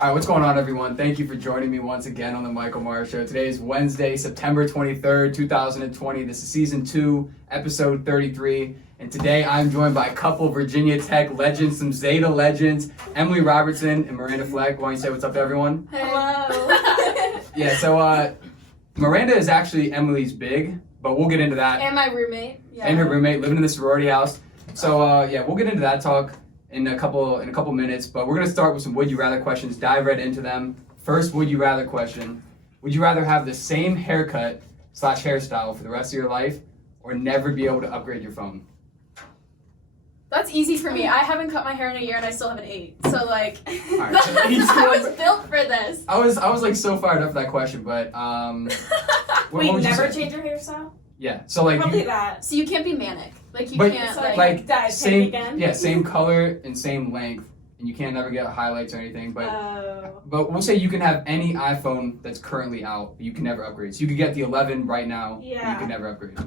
All right, what's going on, everyone? Thank you for joining me once again on the Michael Myers Show. Today is Wednesday, September 23rd, 2020. This is Season 2, Episode 33. And today I'm joined by a couple Virginia Tech legends, some Zeta legends, Emily Robertson and Miranda Fleck. Why don't you say what's up to everyone? Hello. Yeah, so Miranda is actually Emily's big, but we'll get into that. And my roommate. Yeah. And her roommate, living in the sorority house. So yeah, we'll get into that talk in a couple minutes, but we're gonna start with some would you rather questions, dive right into them. First would you rather question: would you rather have the same haircut / hairstyle for the rest of your life, or never be able to upgrade your phone? That's easy for me. I haven't cut my hair in a year and I still haven't ate. So like, Right, so I was built for this. I was like so fired up for that question, but Wait, would you never say? change your hairstyle? Yeah, so like Probably that. So you can't be manic. Like you But- can't So like dye pink same again? yeah, same color and same length, and you can't never get highlights or anything. But Oh. but we'll say you can have any iPhone that's currently out, but you can never upgrade. So you could get the 11 right now, but you Yeah. can never upgrade.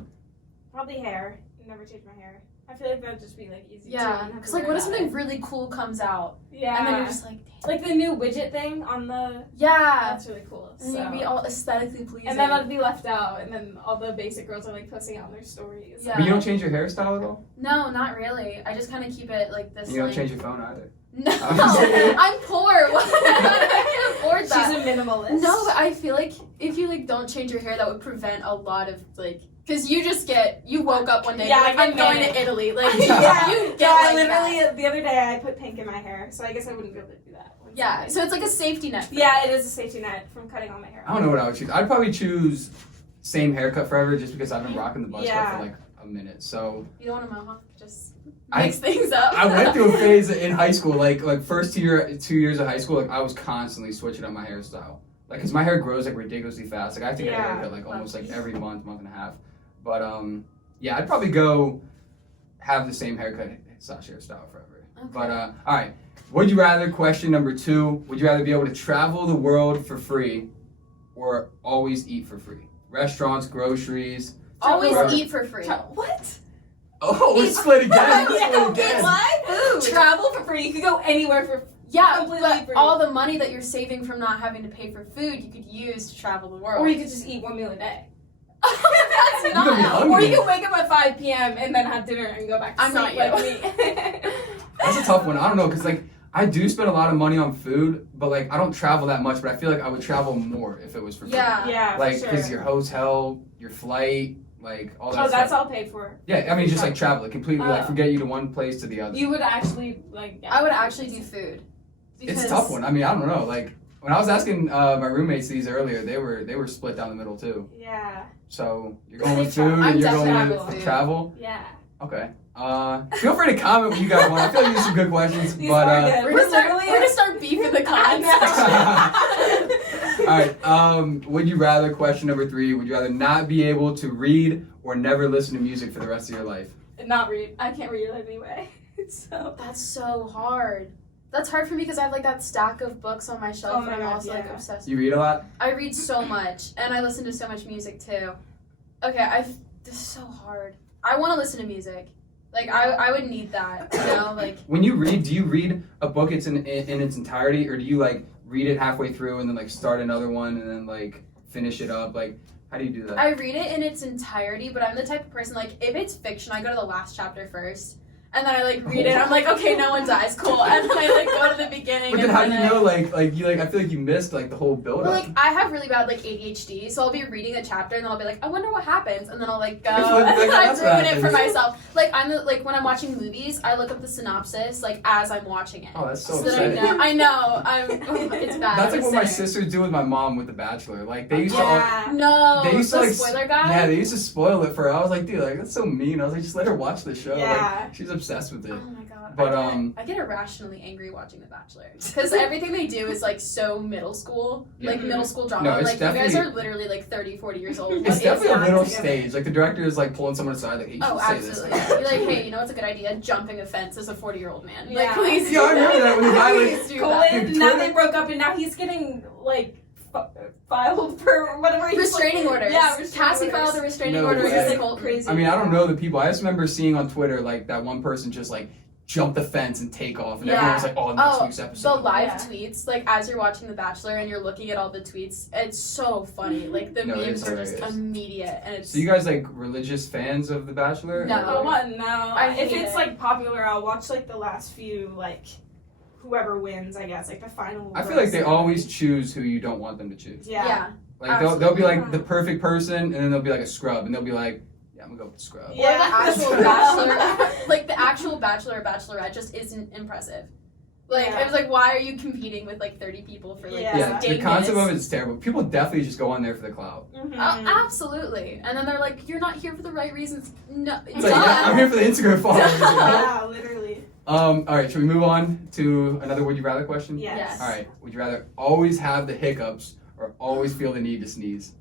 Probably hair. Never change my hair. I feel like that would just be like easy. Yeah, to because like what if something really cool comes out and then you're just like, damn. like the new widget thing on the. Yeah, That's really cool. and you'd be all aesthetically pleasing. And then I'd be left out, and then all the basic girls are like posting out their stories. Yeah. But you don't change your hairstyle at all? No, not really. I just kind of keep it like this. And you don't like... change your phone either? No, I'm just saying. I'm poor. I can't afford that. She's a minimalist. No, but I feel like if you like don't change your hair, that would prevent a lot of like, because you woke up one day, Yeah, and I you're like, I'm get going it. to Italy, like Yeah. you No, get I like literally that. the other day I put pink in my hair, so I guess I wouldn't be able to do that. with Yeah, something. so it's like a safety net. for Yeah, you. it is a safety net from cutting all my hair. I don't know what I would choose. I'd probably choose same haircut forever just because I've been rocking the buzz cut Yeah. for like a minute. So You don't want a mohawk, just I- mix things up. I went through a phase in high school, like first 2 years of high school, like I was constantly switching up my hairstyle. Like, cause my hair grows like ridiculously fast. Like I have to get a Yeah. haircut like almost like every month and a half. But yeah, I'd probably go have the same haircut / hairstyle forever. Okay. But all right, would you rather question number 2? Would you rather be able to travel the world for free, or always eat for free? Restaurants, groceries. Always Forever. eat for free. What? Oh, we're split again. We're split again. What? Food. Travel for free. You could go anywhere for. Yeah, Completely but free. all the money that you're saving from not having to pay for food, you could use to travel the world. Or you could just eat 1 meal a day. That's You're gonna be not. hungry. Or you could wake up at 5 p.m. and then have dinner and go back to I'm sleep not like you. me. That's a tough one. I don't know, cause like I do spend a lot of money on food, but like I don't travel that much. But I feel like I would travel more if it was for free. Yeah. Yeah, Like, for cause sure. your hotel, your flight, like all that. Oh, that's stuff. all paid for. Yeah, I mean just like travel, like completely like Oh. forget you to one place to the other. You would actually like. Yeah. I would actually do food. It's a tough one. I mean, I don't know. Like when I was asking my roommates these earlier, they were split down the middle too. Yeah. So you're going with food I'm and you're going definitely with food. travel. Yeah. Okay. Feel free to comment what you guys want. I feel like these are some good questions, These but are good. We're gonna start beefing the comments. all right. Would you rather question number 3? Would you rather not be able to read or never listen to music for the rest of your life? Not read. I can't read it anyway. So. That's so hard. That's hard for me because I have like that stack of books on my shelf Oh my and I'm God, also like yeah. obsessed. You read a lot? I read so much and I listen to so much music too. Okay, this is so hard. I want to listen to music. Like I would need that, you know, like When you read, do you read a book in its entirety, or do you like read it halfway through and then like start another one and then like finish it up? Like, how do you do that? I read it in its entirety, but I'm the type of person like if it's fiction, I go to the last chapter first. And then I like read it. I'm like, okay, no one dies, cool. And then I like go to the beginning. But then and how do you know like you like I feel like you missed like the whole build up. Well, like I have really bad like ADHD, so I'll be reading a chapter and then I'll be like, I wonder what happens, and then I'll like go That's what- and then I that's what ruin it for happens. myself. Like like when I'm watching movies, I look up the synopsis like as I'm watching it. Oh, that's so that I upsetting. know. I know. It's bad. That's like what my I'm saying. sisters do with my mom with The Bachelor. Like they used Yeah. No. They used to, the like, spoiler guy. Yeah, they used to spoil it for her. I was like, dude, like that's so mean. I was like, just let her watch the show. Yeah. Like she's obsessed with it. Oh my god. But, I get irrationally angry watching The Bachelor because everything they do is like so middle school, like Yeah. middle school drama. No, it's like you guys definitely- are literally like 30, 40 years old. What It's is definitely a that? little together? stage. Like the director is like pulling someone aside, like, hey, you Oh, should say this. absolutely. You're like, hey, you know what's a good idea? Jumping a fence as a 40-year-old man. Like, Yeah. please. Yeah, I remember that when the guy, like, Please do Cool. that. Dude, Now Twitter- they broke up and now he's getting like filed for whatever. he's Restraining like, orders. Yeah, restraining Cassie orders. filed a restraining No order way. against Like, Colton. crazy. I mean, I don't know the people. I just remember seeing on Twitter like that one person just like jump the fence and take off, and Yeah. everyone's like, "Oh, next week's The episode." live Yeah. tweets, like as you're watching The Bachelor and you're looking at all the tweets, it's so funny. Like the No, it's memes are just hilarious. immediate, and it's So you guys like religious fans of The Bachelor? No. Oh, what? No. I hate If it's it. like popular, I'll watch like the last few, like whoever wins, I guess, like the final. I feel like they roast. always choose who you don't want them to choose. Yeah. Like they'll be like Absolutely. the perfect person, and then they'll be like a scrub, and they'll be like, "Yeah, I'm gonna go with the scrub." Or Yeah. the actual Bachelor, like the actual Bachelor or Bachelorette just isn't impressive. Like Yeah. I was like, why are you competing with like 30 people for like Yeah. Yeah, this the concept dingus? of it is terrible. People definitely just go on there for the clout. Mhm. Oh, absolutely. And then they're like, you're not here for the right reasons. No, It's like, yeah, I'm here for the Instagram followers. You know? Yeah, literally. All right, should we move on to another Would You Rather question? Yes. Yes. All right, would you rather always have the hiccups or always feel the need to sneeze?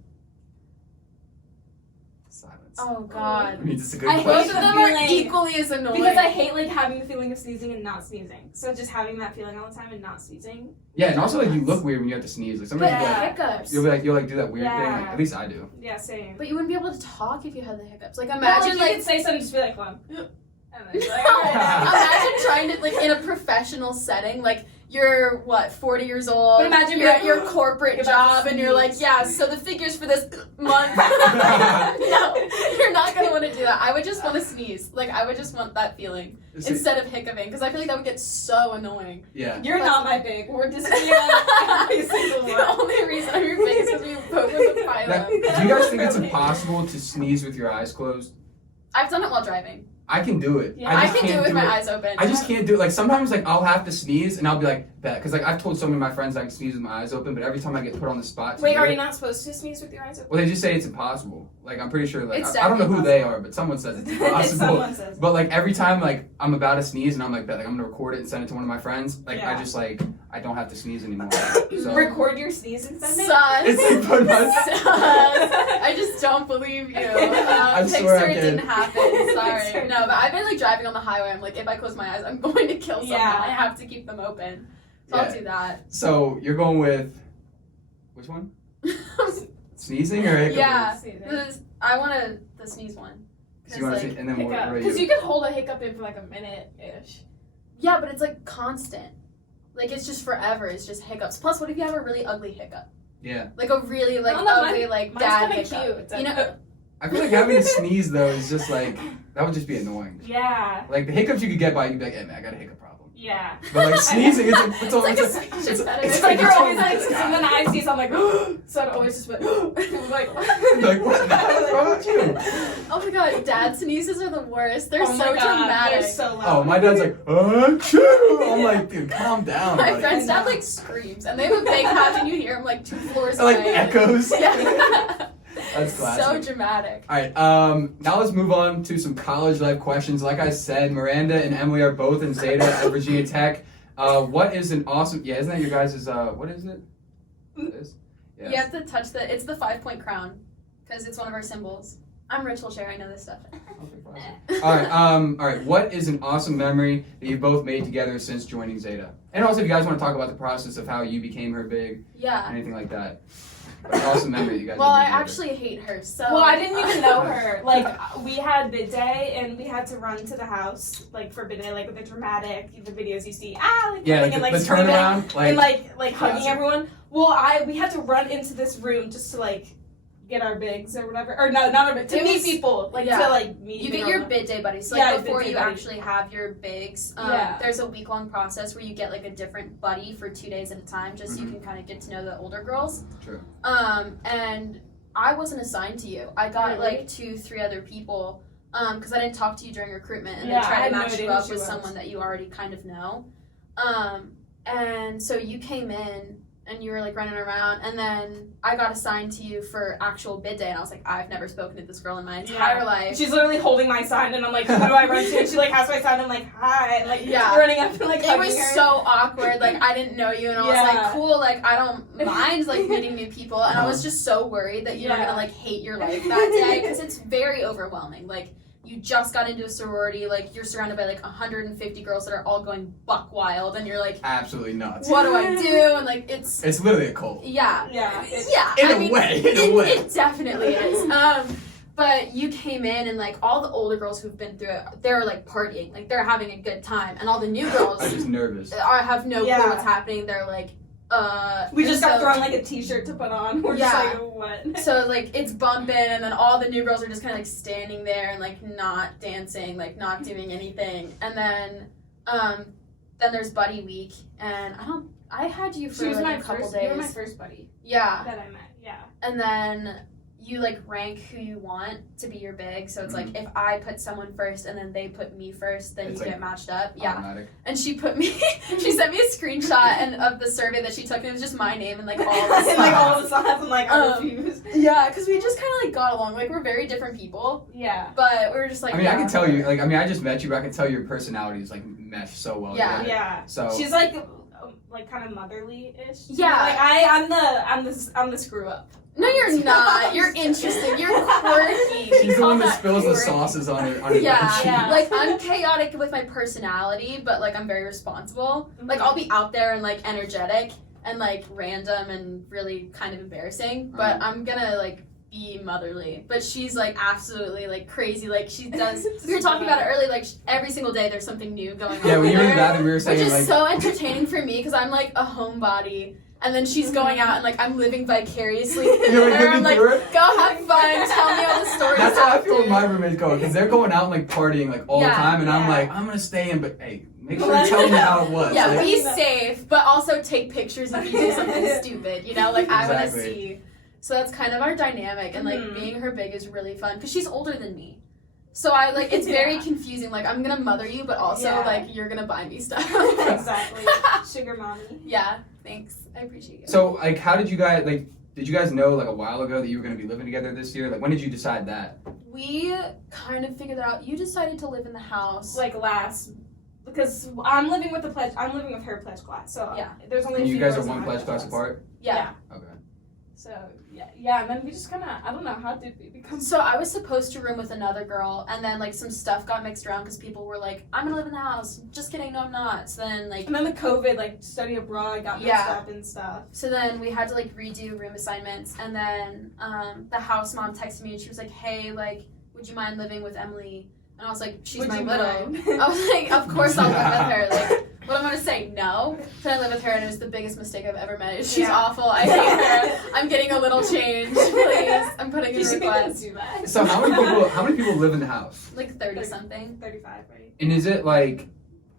Silence. Oh God. I mean, it's a good I hate Both question. of them the are feeling- equally as annoying. Because I hate like having the feeling of sneezing and not sneezing. So just having that feeling all the time and not sneezing. Yeah, and also like you look weird when you have to sneeze. Like sometimes But you'll, like, hiccups. you'll like do that weird thing. Like, Yeah. at least I do. Yeah, same. But you wouldn't be able to talk if you had the hiccups. Like Well, imagine you could say something, just be like, "Come on," and then be like, No. "All right." Imagine trying to like in a professional setting, like you're 40 years old. But imagine you're you're at your like, corporate you're about job to and you're like, sneeze. yeah, so the figures for this month. No, you're not gonna want to do that. I would just want to sneeze. Like I would just want that feeling instead of hiccuping because I feel like that would get so annoying. Yeah. You're not my big. We're disagreeing on every single The one. only reason I'm your big is because we both were the Now, pilot. do you guys think it's impossible to sneeze with your eyes closed? I've done it while driving. I can do it. Yeah. I just can do can't it with my eyes open. I just can't do it. Like sometimes, like I'll have to sneeze, and I'll be like, "Bet," because like I've told some of my friends I can sneeze with my eyes open, but every time I get put on the spot, to Wait, do are it, you not supposed to sneeze with your eyes open? well, they just say it's impossible. Like I'm pretty sure. Like It's I don't know who definitely they are, but someone says it's impossible. Someone says. But like every time, like I'm about to sneeze, and I'm like, "Bet," like I'm gonna record it and send it to one of my friends. Like I Yeah. just like I don't have to sneeze anymore. So Record your sneeze and send it. Sus. It's like put my- Sus. I just don't believe you. I Picture swear I it did. didn't happen. Sorry. Picture. No, but I've been like driving on the highway. I'm like, if I close my eyes, I'm going to kill someone. Yeah. I have to keep them open. So Yeah. I'll do that. So you're going with which one? Sneezing or hiccuping? Yeah. Sneezing. I want the sneeze one. So you want to like, and then what are Because you? you can hold a hiccup in for like a minute-ish. yeah, but it's like constant. Like it's just forever. It's just hiccups. Plus, what if you have a really ugly hiccup? Yeah. Like a really like Oh, no, ugly like mine's dad kinda hiccup. cute. It's You know, I feel like having to sneeze though is just like that would just be annoying. Yeah. Like the hiccups you could get by, you'd be like, "Hey man, I got a hiccup problem." Yeah. But like sneezing, it's like It's like a it's speech it's impediment. It's like you're it's always like, this and then guy. I sneeze, I'm like, so I'd always just be like, Like what the hell is wrong with you? Oh my god, dad sneezes are the worst. They're Oh so my God, dramatic. they're so loud. Oh, my dad's like, "Achoo!" I'm like, dude, calm down. My buddy. friend's dad like screams, and they have a big house, and you hear him like 2 floors It, like away. echoes. Yeah. That's classic. So dramatic. All right, now let's move on to some college life questions. Like I said, Miranda and Emily are both in Zeta at Virginia Tech. What is an awesome? Yeah, isn't that your guys'? What is it? This? Yeah. You have to touch it's the 5-point crown, because it's one of our symbols. I'm Rachel Sher, I know this stuff. All right. What is an awesome memory that you both made together since joining Zeta? And also, if you guys want to talk about the process of how you became her big, Yeah. anything like that. But an awesome memory that you guys. Well, made I together. actually hate her, so. Well, I didn't even know her. Like, we had bid day, and we had to run to the house, like, for bid day, like, with the dramatic, the videos you see, like, Yeah, running like and, the screaming, turnaround, and, like, hugging classic. everyone. Well, we had to run into this room just to, like, get our bigs or whatever. Or, no, not our bigs, to It meet was- people. Like, yeah. to, like, meet You get people. your bid day buddies. So, Yeah, like, before bid day you buddy. actually have your bigs, Yeah. there's a week-long process where you get, like, a different buddy for 2 days at a time, just so you Mhm. can kind of get to know the older girls. True. And I wasn't assigned to you. I got, Really? like, 2-3 other people, because I didn't talk to you during recruitment, and Yeah, they I tried had to no match idea you who up she with was. someone that you already kind of know. And so you came in, and you were, like, running around, and then I got assigned to you for actual bid day, and I was like, I've never spoken to this girl in my entire Yeah. life. She's literally holding my sign, and I'm like, who do I run to? And she, like, has my sign, and I'm like, hi. And, like, Yeah. running up and, like, It hugging was her. so awkward. Like, I didn't know you, and I was Yeah. like, cool. Like, I don't mind like meeting new people, and I was just so worried that you were Yeah. gonna like hate your life that day because it's very overwhelming. Like, you just got into a sorority, like you're surrounded by like 150 girls that are all going buck wild, and you're like, Absolutely nuts. what do I do? And like, it's It's literally a cult. yeah, Yeah. yeah. In I a mean, way. It definitely is. But you came in and like all the older girls who've been through it, they're like partying, like they're having a good time, and all the new girls I'm just nervous. I have no Yeah. clue what's happening. They're like, We just got so- thrown like a t-shirt to put on. We're Yeah. just like, what? So like it's bumping, and then all the new girls are just kind of like standing there and like not dancing, like not doing anything, and then there's Buddy Week, and I had you for She was like my a couple first. days. You were my first buddy Yeah, that I met. Yeah. and then you like rank who you want to be your big. So it's like if I put someone first and then they put me first, then It's you like get matched up. Yeah. Automatic. And she put me. She sent me a screenshot of the survey that she took, and it was just my name and like all the and like all stuff. the songs and like I refuse. Yeah, because we just kind of like got along. Like we're very different people, Yeah. but we were just like. I mean, I yeah. can tell you, like, I mean, I just met you, but I can tell your personalities like mesh so well. Yeah. together. Yeah. So She's like kind of motherly-ish. Yeah. Like I'm the screw up. No, you're not. You're interesting. You're quirky. she's the one that not spills the quirky. sauces on her Yeah, bed sheet. yeah. like I'm chaotic with my personality, but like I'm very responsible. Like I'll be out there and like energetic and like random and really kind of embarrassing, but I'm gonna like be motherly. But she's like absolutely like crazy. Like she does. We were talking about it earlier. Like every single day there's something new going on. Yeah, when you were in the with her, bathroom, we were which saying is like, so entertaining for me because I'm like a homebody. And then she's going out and like I'm living vicariously through You're her. I'm living like, through it? go have fun, tell me all the stories. that's how I feel when after. my roommates go, because they're going out and like partying like all the Yeah, time, and I'm yeah. like, I'm gonna stay in, but hey, make sure to tell me how it was. Yeah, like, be safe, but also take pictures if you do something stupid. You know, like I want to Exactly. see. So that's kind of our dynamic, and like Mhm. being her big is really fun because she's older than me. So I like it's very Yeah. confusing. Like I'm gonna mother you, but also Yeah. like you're gonna buy me stuff. Exactly. Sugar mommy. Yeah, thanks. I appreciate you. So like, how did you guys like? Did you guys know like a while ago that you were gonna be living together this year? Like, when did you decide that? we kind of figured out. You decided to live in the house. Like last, because I'm living with her pledge class. So Yeah. there's only. And a you few guys are girls in one my pledge class apart. yeah. Okay. So yeah, and then we just kind of, I don't know, how did we become? So I was supposed to room with another girl, and then like some stuff got mixed around because people were like, "I'm gonna live in the house." Just kidding, no, I'm not. So then like, And then the COVID, like study abroad, got mixed Yeah. up and stuff. so then we had to like redo room assignments, and then the house mom texted me and she was like, "Hey, like, would you mind living with Emily?" And I was like, "She's Would my you little." mind? I was like, "Of course I'll live with her." Like, what am I gonna say? No. So I live with her, and it was the biggest mistake I've ever made. She's Yeah. awful. I hate her. I'm getting a little change, please. I'm putting in You a should request. do that. So how many people live in the house? Like 30 something. 35, right? And is it like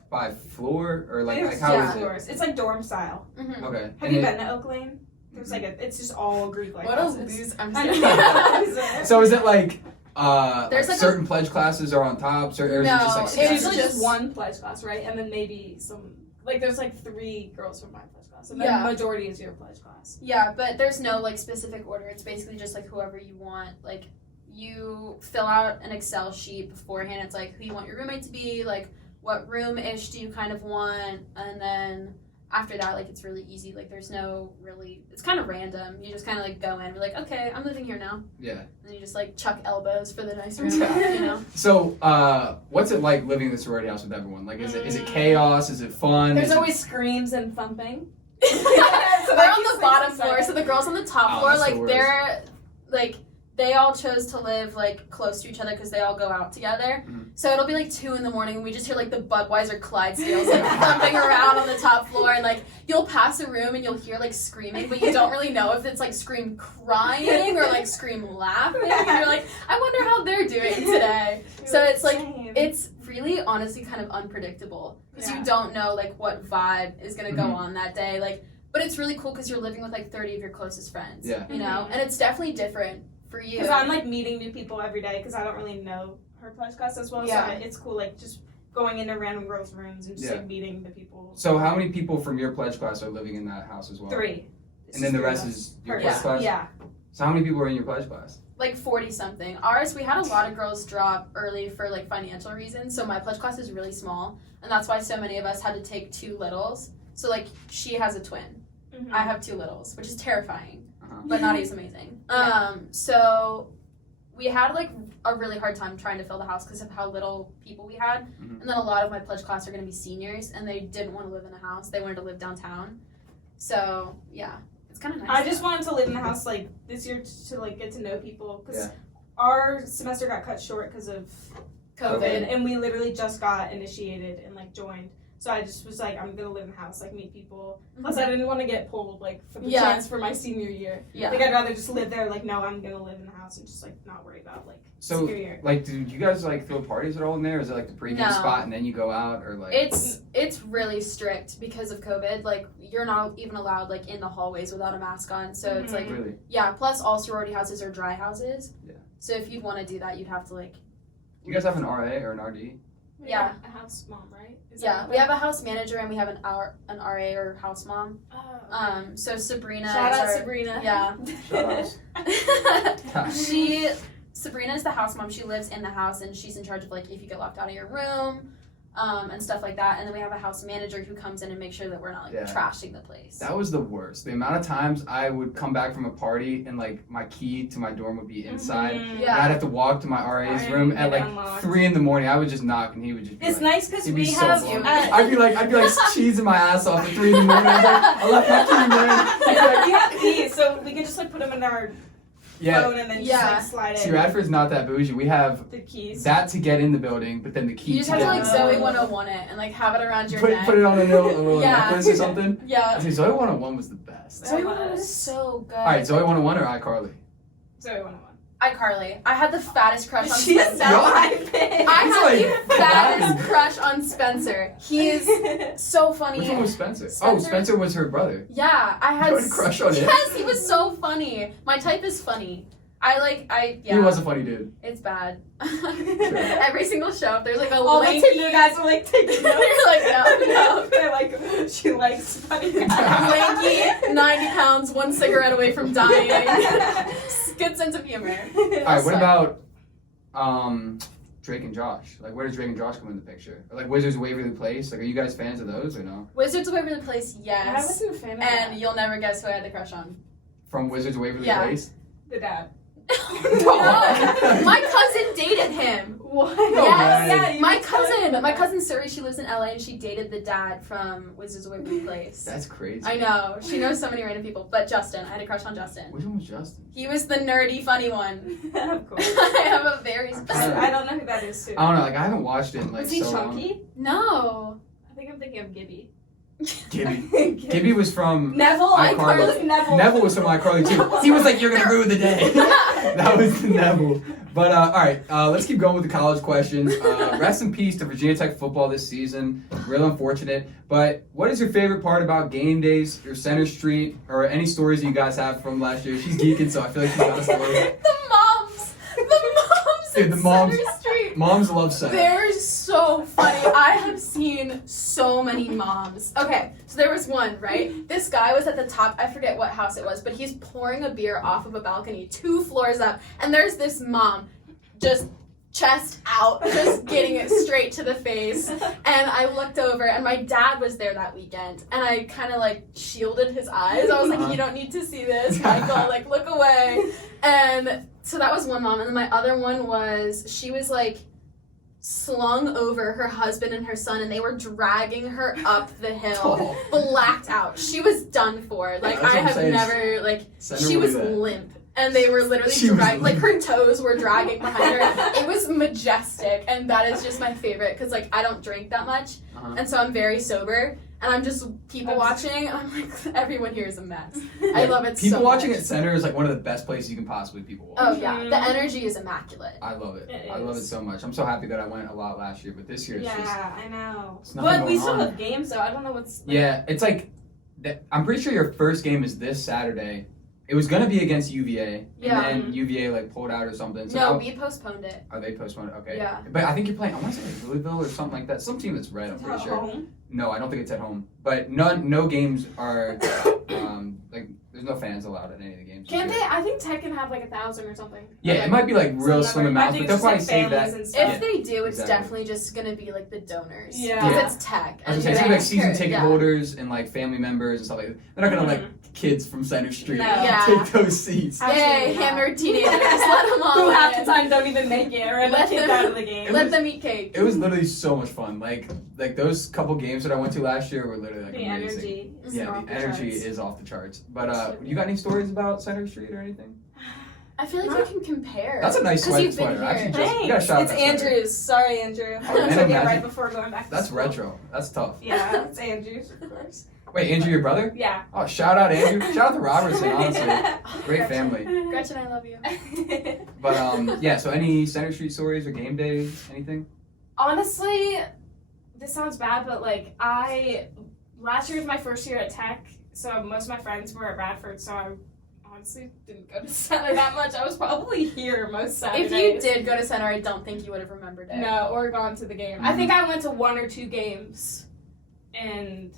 by floor or like It's how yeah. is it? floors. It's like dorm style. Mm-hmm. Okay. Have And you it- been to Oak Lane? There's like it's just all Greek like What a houses. loser. I'm I just know. kidding. So is it like There's like a- certain pledge classes are on top, or is it No, just like it's It's scattered? usually just- just one pledge class, right? And then maybe some, like there's like 3 girls from my pledge class. And then Yeah. the majority is your pledge class. Yeah, but there's no like specific order. It's basically just like whoever you want. Like you fill out an Excel sheet beforehand. It's like who you want your roommate to be, like what room-ish do you kind of want, and then after that, like it's really easy. Like there's no really, it's kind of random. You just kind of like go in, be like, okay, I'm living here now. Yeah. And then you just like chuck elbows for the nice room, Yeah. you know. So what's it like living in the sorority house with everyone? Like, is it chaos? Is it fun? There's Is it- always screams and thumping. We're on the bottom floor, so the girls on the top Oh, floor, that's the like worst. they're like they all chose to live like close to each other because they all go out together. Mhm. So it'll be like 2 a.m. and we just hear like the Budweiser Clydesdales like thumping around on the top floor, and like you'll pass a room and you'll hear like screaming, but you don't really know if it's like scream crying or like scream laughing, and you're like, I wonder how they're doing today. So it's like Same. it's really honestly kind of unpredictable because Yeah. you don't know like what vibe is gonna go Mhm. on that day. Like, but it's really cool because you're living with like 30 of your closest friends. Yeah. You know, and it's definitely different for you. Because I'm like meeting new people every day because I don't really know her pledge class as well. Yeah. So it's cool, like just going into random girls' rooms and just Yeah. like meeting the people. So how many people from your pledge class are living in that house as well? 3. It's And then the just 3 rest of us. is your Her- pledge class? Yeah. So how many people are in your pledge class? like 40 something. Ours, we had a lot of girls drop early for like financial reasons. So my pledge class is really small, and that's why so many of us had to take 2 littles. So like she has a twin. Mhm. I have 2 littles, which is terrifying. Uh-huh. But Nadia's amazing. Yeah. So we had like a really hard time trying to fill the house because of how little people we had. Mhm. And then a lot of my pledge class are going to be seniors, and they didn't want to live in the house. They wanted to live downtown. So yeah, it's kind of nice. I just wanted to live in the house like this year to like get to know people because Yeah. our semester got cut short because of COVID. and we literally just got initiated and like joined. So I just was like, I'm gonna live in the house, like meet people. Plus, I didn't want to get pulled like for the chance for my senior year. Yeah. Like I'd rather just live there. Like no, I'm gonna live in the house and just like not worry about like So, senior year. like, do you guys like throw parties at all in there? Is it like the pregame No. spot and then you go out, or like? It's really strict because of COVID. Like you're not even allowed like in the hallways without a mask on. So it's like Really? yeah. Plus all sorority houses are dry houses. Yeah. So if you'd want to do that, you'd have to like. Do you guys have an RA or an RD? Yeah. A house mom, right? Yeah, we have a house manager and we have an RA or house mom. Oh. So Sabrina. Shout is out our- Sabrina. Yeah. Shout outs. Sabrina is the house mom. She lives in the house and she's in charge of like if you get locked out of your room, and stuff like that. And then we have a house manager who comes in and makes sure that we're not like Yeah. trashing the place. That was the worst. The amount of times I would come back from a party and like my key to my dorm would be inside. Mhm. And Yeah. I'd have to walk to my RA's room at like Unlocked. 3 in the morning. I would just knock and he would just be It's like, nice because he'd we be so have. bummed. uh, I'd be like cheesing my ass off at 3 in the morning. I was like, I left my key, man. He'd be like, we have keys, so we can just like put them in our yeah. phone and then Yeah. just like slide See, in Radford's not that bougie. We have the keys. that to get in the building, but then the key You just to have to get like in. Zoey 101 it and like have it around your put neck. it on a little Yeah. necklace or something. Yeah. See, Zoey 101 was the best. Zoey 101 was so good. All right, Zoey 101 or iCarly? Zoey 101. iCarly. I had the fattest crush on She's Spencer. so high I He's had like the fattest fat. crush on Spencer. He is so funny. Which one was Spencer? Oh, Spencer- Spencer was her brother. Yeah, I had You had a crush on him? Yes, he was so funny. My type is funny. Yeah. He was a funny dude. It's bad. Every single show, if there's like a All the lanky, Tinder guys are like taking notes. You're like, no. They're like, she likes funny guys. lanky, 90 pounds, one cigarette away from dying. Good sense of humor. All right, what Sorry. about Drake and Josh? Like, where does Drake and Josh come in the picture? Or, like, Wizards of Waverly Place? Like, are you guys fans of those or no? Wizards of Waverly Place, I yes. wasn't a fan of And that. you'll never guess who I had the crush on. From Wizards of Waverly Yeah. Place? The dad. No, my cousin dated him. What? Yes, yeah, you my were telling me cousin, that. Surrey, she lives in LA and she dated the dad from Wizards of Waverly Place. That's crazy. I know. She knows so many random people. But Justin, I had a crush on Justin. Which one was Justin? He was the nerdy, funny one. Of course. I have a very I'm special. I don't know who that is too. I don't know, like, I haven't watched it in, like, Was he so chunky? No. I think I'm thinking of Gibby. long. Gibby. Gibby was from... Neville? iCarly. Neville. Neville was from iCarly, too. He was like, you're gonna ruin the day. That was Neville. But, all right, let's keep going with the college questions. Rest in peace to Virginia Tech football this season. Real unfortunate. But what is your favorite part about game days, your Center Street, or any stories that you guys have from last year? She's geeking, so I feel like she's got a story. The moms. Dude, the in moms- Center Street. Moms love Center. They're so funny. I have seen so many moms. Okay, so there was one, right? This guy was at the top, I forget what house it was, but he's pouring a beer off of a balcony 2 floors up, and there's this mom just chest out, just getting it straight to the face. And I looked over, and my dad was there that weekend, and I kind of like shielded his eyes. I was like, you don't need to see this, Michael, like look away. And so that was one mom, and then my other one was, she was like slung over her husband and her son, and they were dragging her up the hill, blacked out. She was done for. Like, That's what I I'm have saying. never, like, Center she will was do that. limp. And they were literally She was dragging, like, limp. her toes were dragging behind her. It was majestic, and that is just my favorite, because, like, I don't drink that much, Uh-huh. and so I'm very sober, and I'm just people watching, and I'm like, everyone here is a mess. I love it so People watching much. at Center is like one of the best places you can possibly people watch. Oh, yeah. The energy is immaculate. I love it. It I love it is. so much. I'm so happy that I went a lot last year, but this year it's just Yeah, I know. it's nothing But we going still on. have games, though. I don't know what's. Yeah, it's like I'm pretty sure your first game is this Saturday. It was gonna be against UVA, Yeah. and then UVA like pulled out or something. So No, now, we postponed it. are they postponed? Okay. Yeah. But I think you're playing. I want to say like Louisville or something like that. Some team that's red. I'm At pretty sure. home. No, I don't think it's at home. But no games are like there's no fans allowed at any of the games. Can't this they? year. I think Tech can have like 1,000 or something. Yeah, it might be like real slim I amounts, think but it's they'll just, probably like, save that. families and stuff. If they do, it's exactly. definitely just gonna be like the donors. Yeah. Because it's tech. I was and gonna say, it's they gonna be like don't season care. ticket Yeah. holders and like family members and stuff like that. They're not gonna like kids from Center Street No. Yeah. take those seats. Yay, Absolutely not. hammered teenagers. Let them all Who half the in. time don't even make it or end Let up kicked them- out of the game. Let them eat cake. It was literally so much fun. Like those couple games that I went to last year were literally like The amazing. energy. Is Yeah, off the energy charts. is off the charts. But you got any stories about Center Street or anything? I feel like you can compare. That's a nice 'Cause sweat you've been sweater. Actually, here. just, you gotta shout It's out that sweater. Andrew's. Sorry, Andrew. Oh, I took it imagine- right before going back to That's school. retro. That's tough. Yeah, it's Andrew's, of course. Wait, Andrew, your brother? Yeah. Oh, shout out Andrew. Shout out to Robertson, honestly. Great family. Gretchen, I love you. But yeah, so any Center Street stories or game days, anything? Honestly, this sounds bad, but like last year was my first year at Tech, so most of my friends were at Radford, so I honestly didn't go to Center that much. I was probably here most Saturdays. If you did go to Center, I don't think you would have remembered it. No, or gone to the game. I think I went to 1 or 2 games, and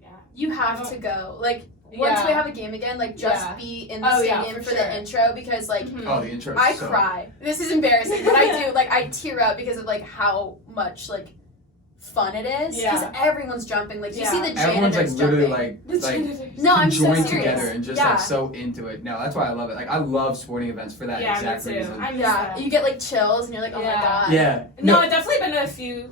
yeah. You have to go. Like, once Yeah. we have a game again, like, just Yeah. be in the Oh, yeah, stadium for for sure. the intro, because, like, Oh, the intro. I so... cry. This is embarrassing, but I do. Like, I tear up because of, like, how much, like, fun it is. Because Yeah. everyone's jumping. Like, you see the Everyone's like janitors literally jumping. like No, I'm so joined serious. together and just Yeah. like so into it. No, that's why I love it. Like I love sporting events for that Yeah, exact me too. reason. I miss Yeah, that. you get, like, chills, and you're like, oh, my Yeah. God. Yeah. No, I've definitely been to a few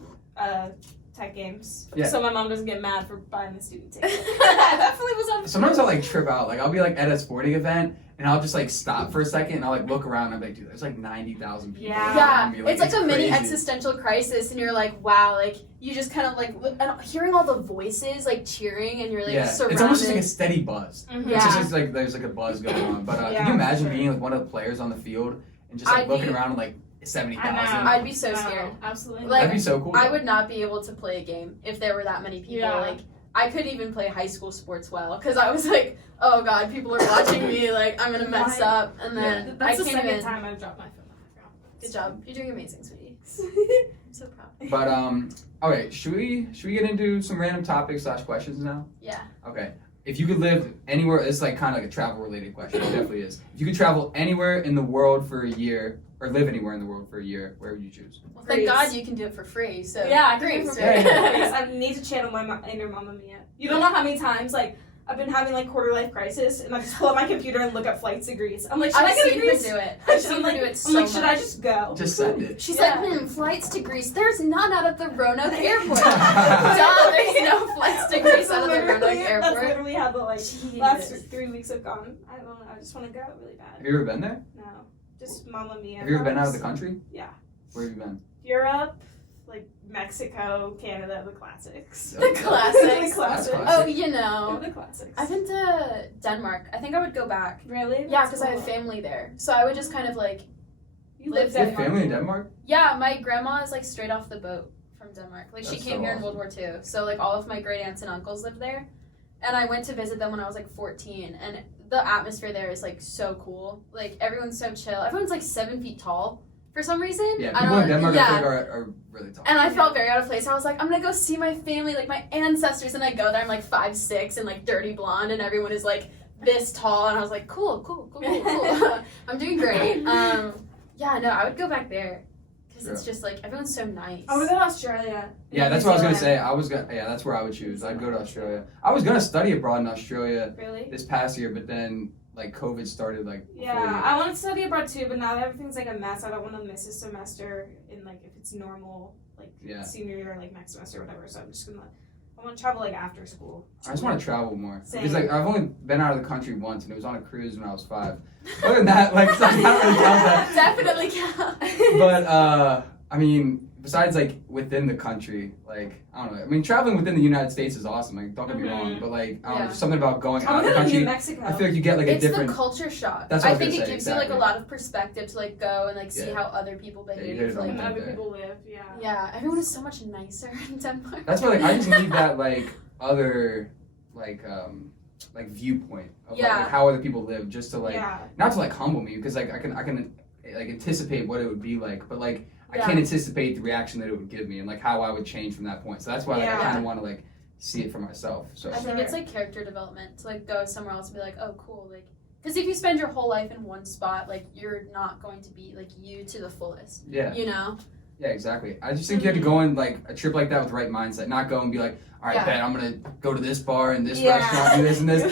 Tech games, Yeah. so my mom doesn't get mad for buying the student ticket. I definitely was on. Sometimes I'll like trip out. Like I'll be like at a sporting event and I'll just like stop for a second and I'll like look around and I'm like, dude, there's like 90,000 people. Yeah. around Yeah, me. it's like a mini crazy. existential crisis, and you're like, wow, like, you just kind of like, and hearing all the voices, like, cheering, and you're like, Yeah, surrounded. it's almost just like a steady buzz. Mhm. It's Yeah. just like there's like a buzz going on. But Yeah, can you imagine for sure. being like one of the players on the field and just like I'd looking be- around and like I 70,000? know. I'd be so No, scared. Absolutely. Like, That'd be so cool. I would not be able to play a game if there were that many people. Yeah. Like, I couldn't even play high school sports well, because I was like, oh God, people are watching me, like, I'm gonna mess Right. up, and then That's I the can't second even. time I've dropped my phone. Good job. You're doing amazing, sweetie. I'm so proud. But okay, should we get into some random topics / questions now? Yeah. Okay. If you could live anywhere, it's like kind of like a travel related question. It definitely is. If you could travel anywhere in the world for a year, or live anywhere in the world for a year, where would you choose? Well, thank Greece. God you can do it for free, so. Yeah, I Greece, Greece. right? I need to channel my inner Mamma Mia. You don't know how many times like I've been having like quarter life crisis, and I just pull up my computer and look up flights to Greece. I'm like, should I I've go to seen her Greece? do it. I've seen I'm her like, do it I'm so like, should I much. just go? Just send it. She's Yeah. like, flights to Greece. There's none out of the Roanoke airport. Duh, there's no flights to Greece out of the Roanoke That's airport. literally how the like Jeez. last 3 weeks have gone. I don't know. I just want to go really Have bad. you ever been there? No, just Mamma Mia. Have you ever been out of the vibes. country? Yeah. Where have you been? Europe, like Mexico, Canada, the classics. The That's classics. The classics. classic. Oh, you know. The classics. I've been to Denmark. I think I would go back. Really? Yeah, That's because I have cool. family there. So I would just kind of like, You live lived Do you there. have family in Denmark? yeah, my grandma is like straight off the boat from Denmark. Like, she That's came so here in awesome. World War II. So, like, all of my great aunts and uncles lived there. And I went to visit them when I was like 14. And the atmosphere there is like so cool. Like, everyone's so chill. Everyone's like 7 feet tall for some reason. Yeah, I people don't in know. Denmark Yeah. I think are really tall. And I felt very out of place. I was like, I'm gonna go see my family, like my ancestors, and I go there. I'm like 5'6" and like dirty blonde, and everyone is like this tall, and I was like, cool. I'm doing great. Yeah, no, I would go back there because it's just like everyone's so nice. I want to go to Australia. Yeah, that's New what I was gonna Zealand. say. Yeah, that's where I would choose. I'd go to Australia. I was gonna study abroad in Australia Really? this past year, but then like COVID started like. Yeah, before I want to study abroad too, but now that everything's like a mess, I don't want to miss a semester in like if it's normal, like Yeah. senior year, like next semester or whatever. So I'm just gonna, I want to travel like after school. I just want to travel more Same. because like I've only been out of the country once, and it was on a cruise when I was 5. Other than that, like so I can't really count that. Definitely count. But I mean, besides like within the country, like I don't know. I mean, traveling within the United States is awesome. Like don't get me wrong, but like I don't know, Yeah. there's something about going I out want of to the go to New country. Mexico. I feel like you get like a It's different. the culture shock. That's what I I was think gonna it say, gives you like exactly. a lot of perspective to like go and like see Yeah. how other people Yeah, you behave. hit it on like, the and head. other people live. Yeah. yeah, everyone is so much nicer in Denmark. That's why like I just need that like other like viewpoint of Yeah. like how other people live, just to like Yeah. not to like humble me, because like I can like anticipate what it would be like, but like I Yeah. can't anticipate the reaction that it would give me and like how I would change from that point. So that's why like I Yeah. kind of want to like see it for myself. So I think it's like character development to like go somewhere else and be like, oh, cool, like, because if you spend your whole life in one spot, like you're not going to be like you to the fullest. yeah. You know? Yeah, exactly. I just think you have to go on like a trip like that with the right mindset, not go and be like, all right, Yeah. bet I'm gonna go to this bar and this Yeah. restaurant, do this and this,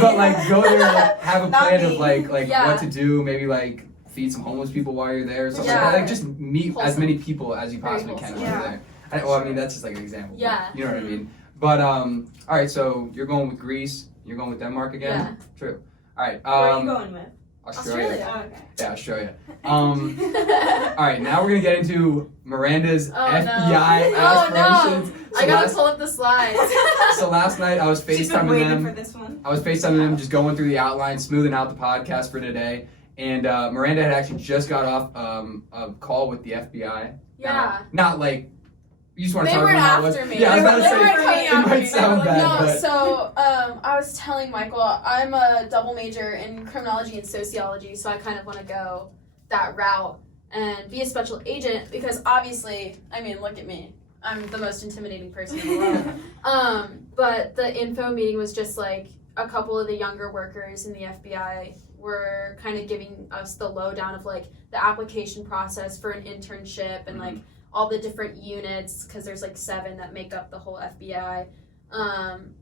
but like go there, like have a Not plan me. of like Yeah. what to do, maybe like feed some homeless people while you're there, or something Yeah. like that. Like just meet as Wholesome. many people as you Very possibly can wholesome. while you're Yeah. there. Well, I mean that's just like an example. but Yeah. You know what I mean. But all right, so you're going with Greece, you're going with Denmark again. Yeah. True. All right. Where are you going with? Australia. Oh, okay. Yeah, Australia. All right, now we're gonna get into Miranda's FBI aspirations. I gotta pull up the slides. So last night I was She's been FaceTiming waiting them. for this one. I was FaceTiming them, just going through the outline, smoothing out the podcast for today. And Miranda had actually just got off a call with the FBI. Yeah. Not like, you just want to They talk weren't about how it was. after me. Yeah, I was about to They say, weren't coming it after might me. sound bad, No, but. so I was telling Michael, I'm a double major in criminology and sociology, so I kind of want to go that route and be a special agent because obviously, I mean, look at me. I'm the most intimidating person in the world. But the info meeting was just like a couple of the younger workers in the FBI were kind of giving us the lowdown of like the application process for an internship and like all the different units because there's like 7 that make up the whole FBI.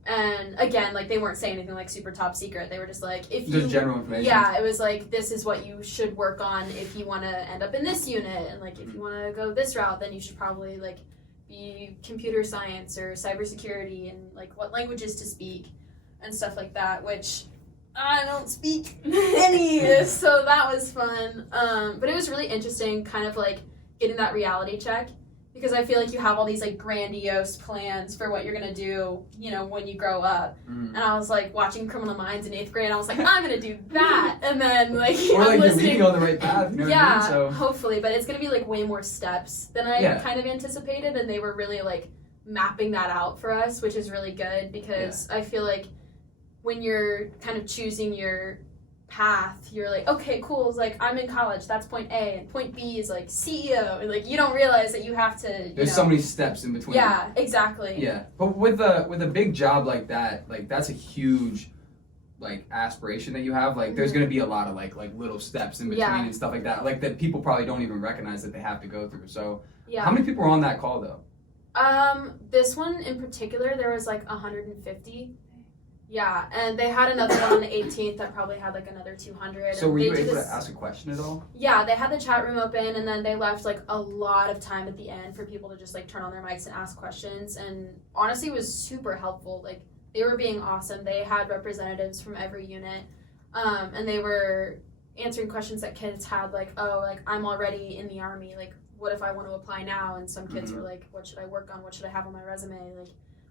And again, like they weren't saying anything like super top secret. They were just like, if you, Just general information. yeah, it was like this is what you should work on if you want to end up in this unit, and like if you want to go this route, then you should probably like be computer science or cybersecurity and like what languages to speak and stuff like that, which I don't speak any, so that was fun. But it was really interesting, kind of like getting that reality check. Because I feel like you have all these like grandiose plans for what you're gonna do, you know, when you grow up. And I was like watching Criminal Minds in 8th grade, and I was like, I'm gonna do that. And then like Or like I'm you're listening. leading on the right path, you know what I mean? So. Hopefully, but it's gonna be like way more steps than I kind of anticipated, and they were really like mapping that out for us, which is really good because I feel like when you're kind of choosing your path, you're like, okay, cool, it's like I'm in college, that's point A, and point B is like CEO, and like you don't realize that you have to There's so many steps in between. Yeah, exactly. Yeah, but with a big job like that, like that's a huge like aspiration that you have. Like there's gonna be a lot of like little steps in between and stuff like that. Like that people probably don't even recognize that they have to go through. So how many people were on that call though? This one in particular, there was like 150. Yeah, and they had another one on the 18th that probably had like another 200. So were you able to ask a question at all? Yeah, they had the chat room open, and then they left like a lot of time at the end for people to just like turn on their mics and ask questions. And honestly, it was super helpful. Like they were being awesome. They had representatives from every unit, and they were answering questions that kids had, like, oh, like I'm already in the Army. Like, what if I want to apply now? And some kids were like, what should I work on? What should I have on my resume? Like,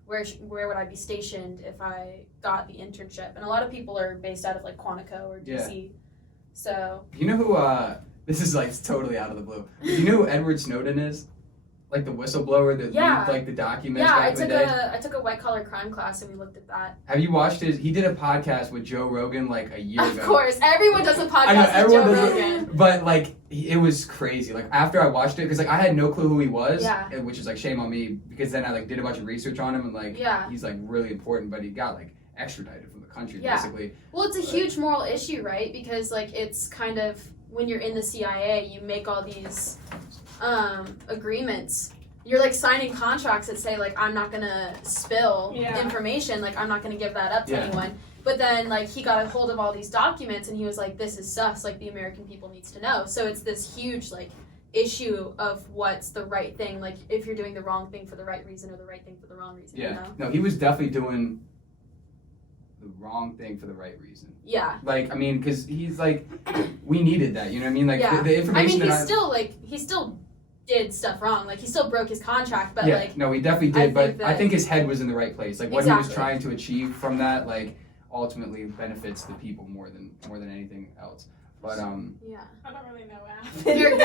where would I be stationed if I got the internship? And a lot of people are based out of like Quantico or DC. Yeah. So you know who? This is like totally out of the blue. Do you know who Edward Snowden is? Like the whistleblower that leaked like the documents. Yeah, back in the day? I took a white collar crime class and we looked at that. Have you watched his? He did a podcast with Joe Rogan like a year ago. Of course, everyone does a podcast I know, everyone with Joe does Rogan. But like it was crazy. Like after I watched it, because like I had no clue who he was, which is like shame on me. Because then I like did a bunch of research on him and like he's like really important, but he got like extradited from the country basically. Well, it's a huge moral issue, right? Because like it's kind of when you're in the CIA, you make all these agreements. You're like signing contracts that say like I'm not gonna spill information, like I'm not gonna give that up to anyone. But then like he got a hold of all these documents and he was like, this is sus, like the American people needs to know. So it's this huge like issue of what's the right thing, like if you're doing the wrong thing for the right reason or the right thing for the wrong reason. You know? No, he was definitely doing the wrong thing for the right reason. Yeah. Like I mean, because he's like, we needed that. You know what I mean? Like the information. I mean, he still did stuff wrong. Like he still broke his contract, but like no, he definitely did. I think his head was in the right place. Like what he was trying to achieve from that, like ultimately benefits the people more than anything else. But I don't really know what happened. You're good.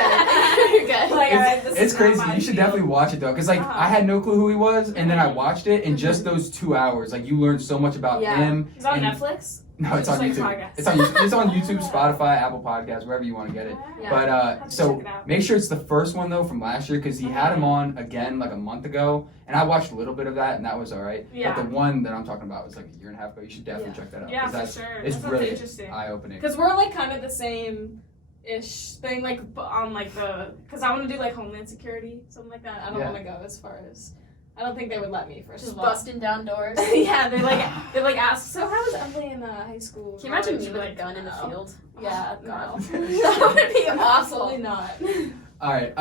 You're good. Like, it's crazy. You should definitely watch it though, because like I had no clue who he was, and then I watched it, and just those 2 hours, like you learned so much about him. Is it on Netflix? No, it's on YouTube. It's on YouTube, Spotify, Apple Podcasts, wherever you want to get it. But so make sure it's the first one though from last year, because he had him on again like a month ago, and I watched a little bit of that, and that was all right. Yeah. But the one that I'm talking about was like a year and a half ago. You should definitely check that out. Yeah, for sure. It's really interesting. eye-opening. Because we're like kind of the same-ish thing, like on like because I want to do like Homeland Security, something like that. I don't want to go as far as. I don't think they would let me first of all. Busting down doors. Yeah, they like ask. So how was Emily in high school? Can you imagine me with a gun in the field? Yeah, God. that would be awful. Absolutely not. All right.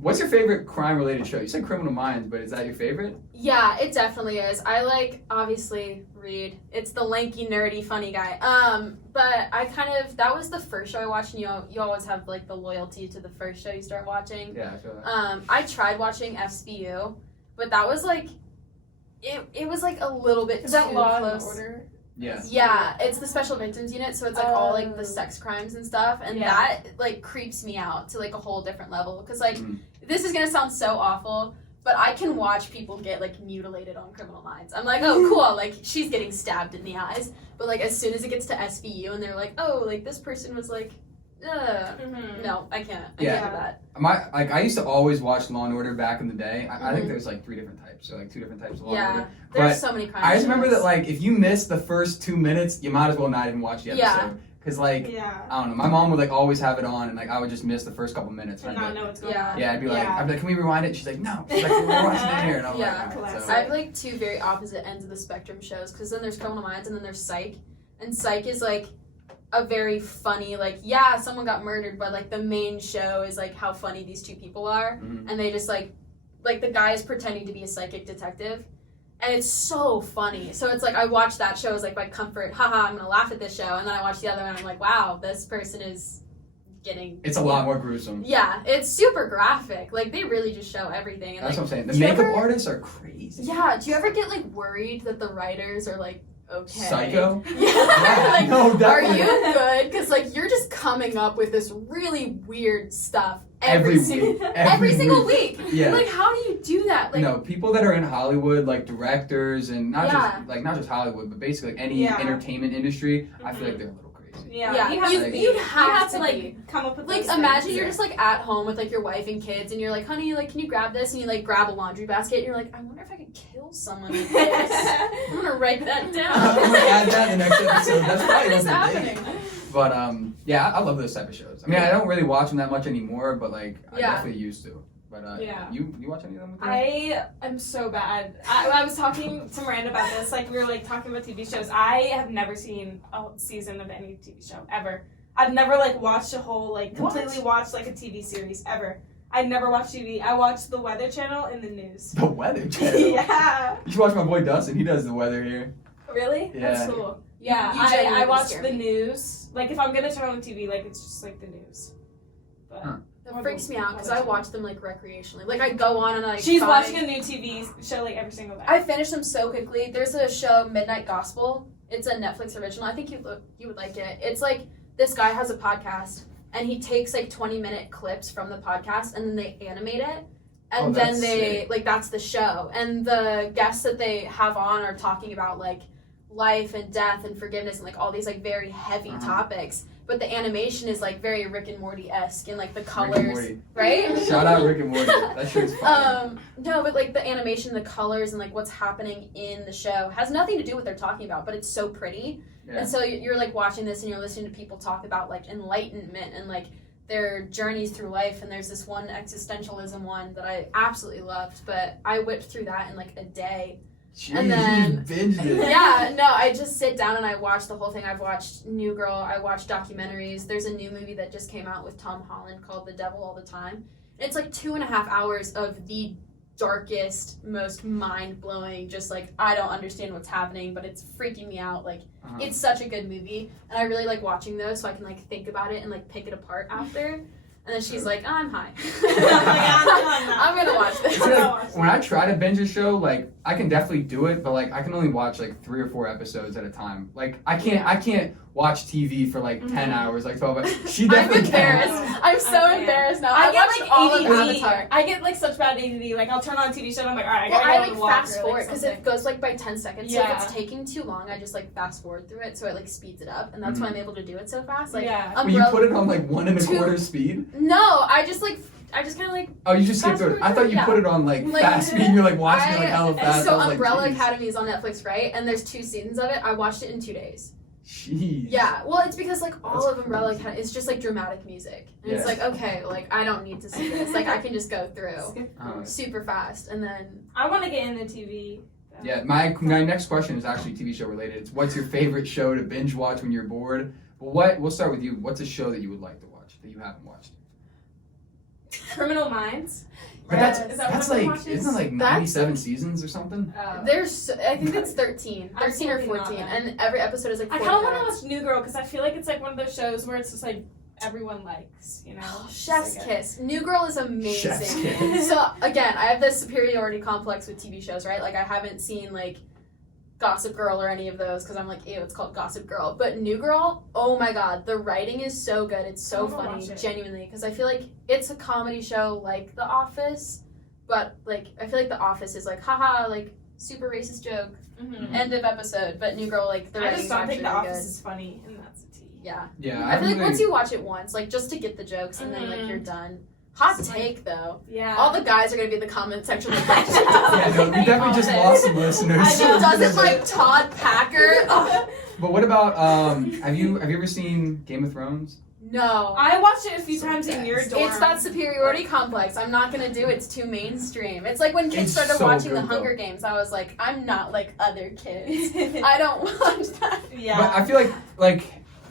What's your favorite crime-related show? You said Criminal Minds, but is that your favorite? Yeah, it definitely is. I like, obviously, Reed. It's the lanky, nerdy, funny guy. But I that was the first show I watched, and you always have, like, the loyalty to the first show you start watching. Yeah, I feel that. I tried watching SVU, but that was, like, it was, like, a little bit Is too that Law and close. Order? Yeah. Yeah, it's the Special Victims Unit, so it's, like, all, like, the sex crimes and stuff, and that, like, creeps me out to, like, a whole different level, because, like, this is gonna sound so awful, but I can watch people get, like, mutilated on Criminal Minds. I'm like, oh, cool, like, she's getting stabbed in the eyes, but, like, as soon as it gets to SVU, and they're like, oh, like, this person was, like, no, I can't. I can't do that. I used to always watch Law and Order back in the day. I think there's like 3 different types, so like 2 different types of Law and Order. There's so many crimes. I just remember that like if you miss the first 2 minutes, you might as well not even watch the episode. Yeah. Cause like I don't know, my mom would like always have it on, and like I would just miss the first couple minutes. And not know what's going on. Yeah, I'd be like, can we rewind it? She's like, no. She's like, we're watching it here, and I'm like, all right, so. I have like 2 very opposite ends of the spectrum shows, because then there's Criminal Minds and then there's Psych, and Psych is like a very funny, like, yeah, someone got murdered, but like the main show is like how funny these 2 people are, and they just like the guy is pretending to be a psychic detective, and it's so funny. So it's like I watch that show as like my comfort, haha, I'm gonna laugh at this show, and then I watch the other one and I'm like, wow, this person is getting, it's a lot more gruesome. Yeah, it's super graphic. Like they really just show everything. And, that's like, what I'm saying. The makeup artists are crazy. Yeah, do you ever get like worried that the writers are like, okay. Psycho? Yeah. Like, no, are you good? Because like you're just coming up with this really weird stuff every single week. Yeah. Like how do you do that? Like, no, people that are in Hollywood, like directors and not just Hollywood, but basically like, any entertainment industry, I feel like they're a little crazy. Yeah. You'd have to like come up with like imagine you're just like at home with like your wife and kids, and you're like, honey, like can you grab this? And you like grab a laundry basket, and you're like, I wonder if I could kill someone with this. I'm gonna write that down. I'm gonna add that in the next episode. That's probably what what's is happening. But yeah, I love those type of shows. I mean, I don't really watch them that much anymore, but like I definitely used to. But you watch any of them? I am so bad. I was talking to Miranda about this. Like we were like talking about TV shows. I have never seen a season of any TV show ever. I've never like watched a whole like completely watched like a TV series ever. I never watched TV. I watched the Weather Channel and the news. The Weather Channel. Yeah. You should watch my boy Dustin. He does the weather here. Really? Yeah. That's cool. Yeah, I watch the news. Like, if I'm gonna turn on the TV, like, it's just, like, the news. But that freaks me out, because I watch them, like, recreationally. Like, I go on and I She's watching a new TV show, like, every single day. I finish them so quickly. There's a show, Midnight Gospel. It's a Netflix original. I think you would like it. It's, like, this guy has a podcast, and he takes, like, 20-minute clips from the podcast, and then they animate it. And then they, like, that's the show. And the guests that they have on are talking about, like, life and death and forgiveness and like all these like very heavy topics, but the animation is like very Rick and Morty-esque and like the colors, right? Shout out Rick and Morty. That shit's fun. No, but like the animation, the colors, and like what's happening in the show has nothing to do with what they're talking about, but it's so pretty. And so you're like watching this and you're listening to people talk about like enlightenment and like their journeys through life, and there's this one existentialism one that I absolutely loved, but I whipped through that in like a day. Jeez, and then, you binged it. Yeah, no, I just sit down and I watch the whole thing. I've watched New Girl, I watched documentaries. There's a new movie that just came out with Tom Holland called The Devil All the Time. It's like 2.5 hours of the darkest, most mind-blowing, just like, I don't understand what's happening, but it's freaking me out. Like, it's such a good movie, and I really like watching those so I can like think about it and like pick it apart after. And then she's like, I'm high. I'm gonna watch this. Like, when I try to binge a show, like I can definitely do it, but like I can only watch like 3 or 4 episodes at a time. Like I can't watch TV for like 10 hours, like 12 hours. She definitely can. I'm so embarrassed now. I get watched like all ADD. of Avatar. I get like such bad ADD. Like I'll turn on a TV show and I'm like, all right, I gotta like walk fast or, forward because something. it goes like by 10 seconds. Yeah. So if it's taking too long, I just like fast forward through it, so it like speeds it up, and that's why I'm able to do it so fast. Like, When you put it on like 1 1/4 speed? No, I just kind of like. Oh, you just skip through it. I thought you put it on like fast speed. You're like watching it like hella fast. So Umbrella Academy is on Netflix, right? And there's 2 seasons of it. I watched it in 2 days. Jeez. Yeah, well, it's because like all of Umbrella Academy is just like dramatic music, and it's like, okay, like I don't need to see this. Like I can just go through super fast, and then I want to get into TV. Yeah, my next question is actually TV show related. It's what's your favorite show to binge watch when you're bored? But we'll start with you. What's a show that you would like to watch that you haven't watched? Criminal Minds. But Yes. Is that that's what I'm like, watching? isn't it like 97 seasons or something? There's, I think it's 13 or Absolutely not 14, then. and every episode is like I 40 kind of want to minutes. watch New Girl because I feel like it's like one of those shows where it's just like everyone likes, you know. Chef's Just like Kiss. New Girl is Chef's amazing. Kiss. So again, I have this superiority complex with TV shows, right? Like I haven't seen like Gossip Girl or any of those because I'm like, ew, it's called Gossip Girl. But New Girl, oh my god, the writing is so good. It's so I'm gonna funny, watch it. genuinely, because I feel like it's a comedy show like The Office, but like I feel like The Office is like, haha, like super racist joke, Mhm. end of episode. But New Girl, like the I writing's just don't actually think The really Office good. is funny, and that's a T. Yeah. Yeah, I feel like really- once you watch it once, like just to get the jokes, and then like Mhm. you're done. Hot Just, like- take though. Yeah. All the guys are gonna be in the comment section like, Yeah, no, we definitely just lost some listeners. I know. doesn't like Todd Packer? Ugh. But what about have you ever seen Game of Thrones? No. I watched it a few So times in your bad. dorm. It's that superiority complex. I'm not gonna do it. It's too mainstream. It's like when kids It's started so watching good, the Hunger though. Games. I was like, I'm not like other kids. I don't watch that. Yeah. But I feel like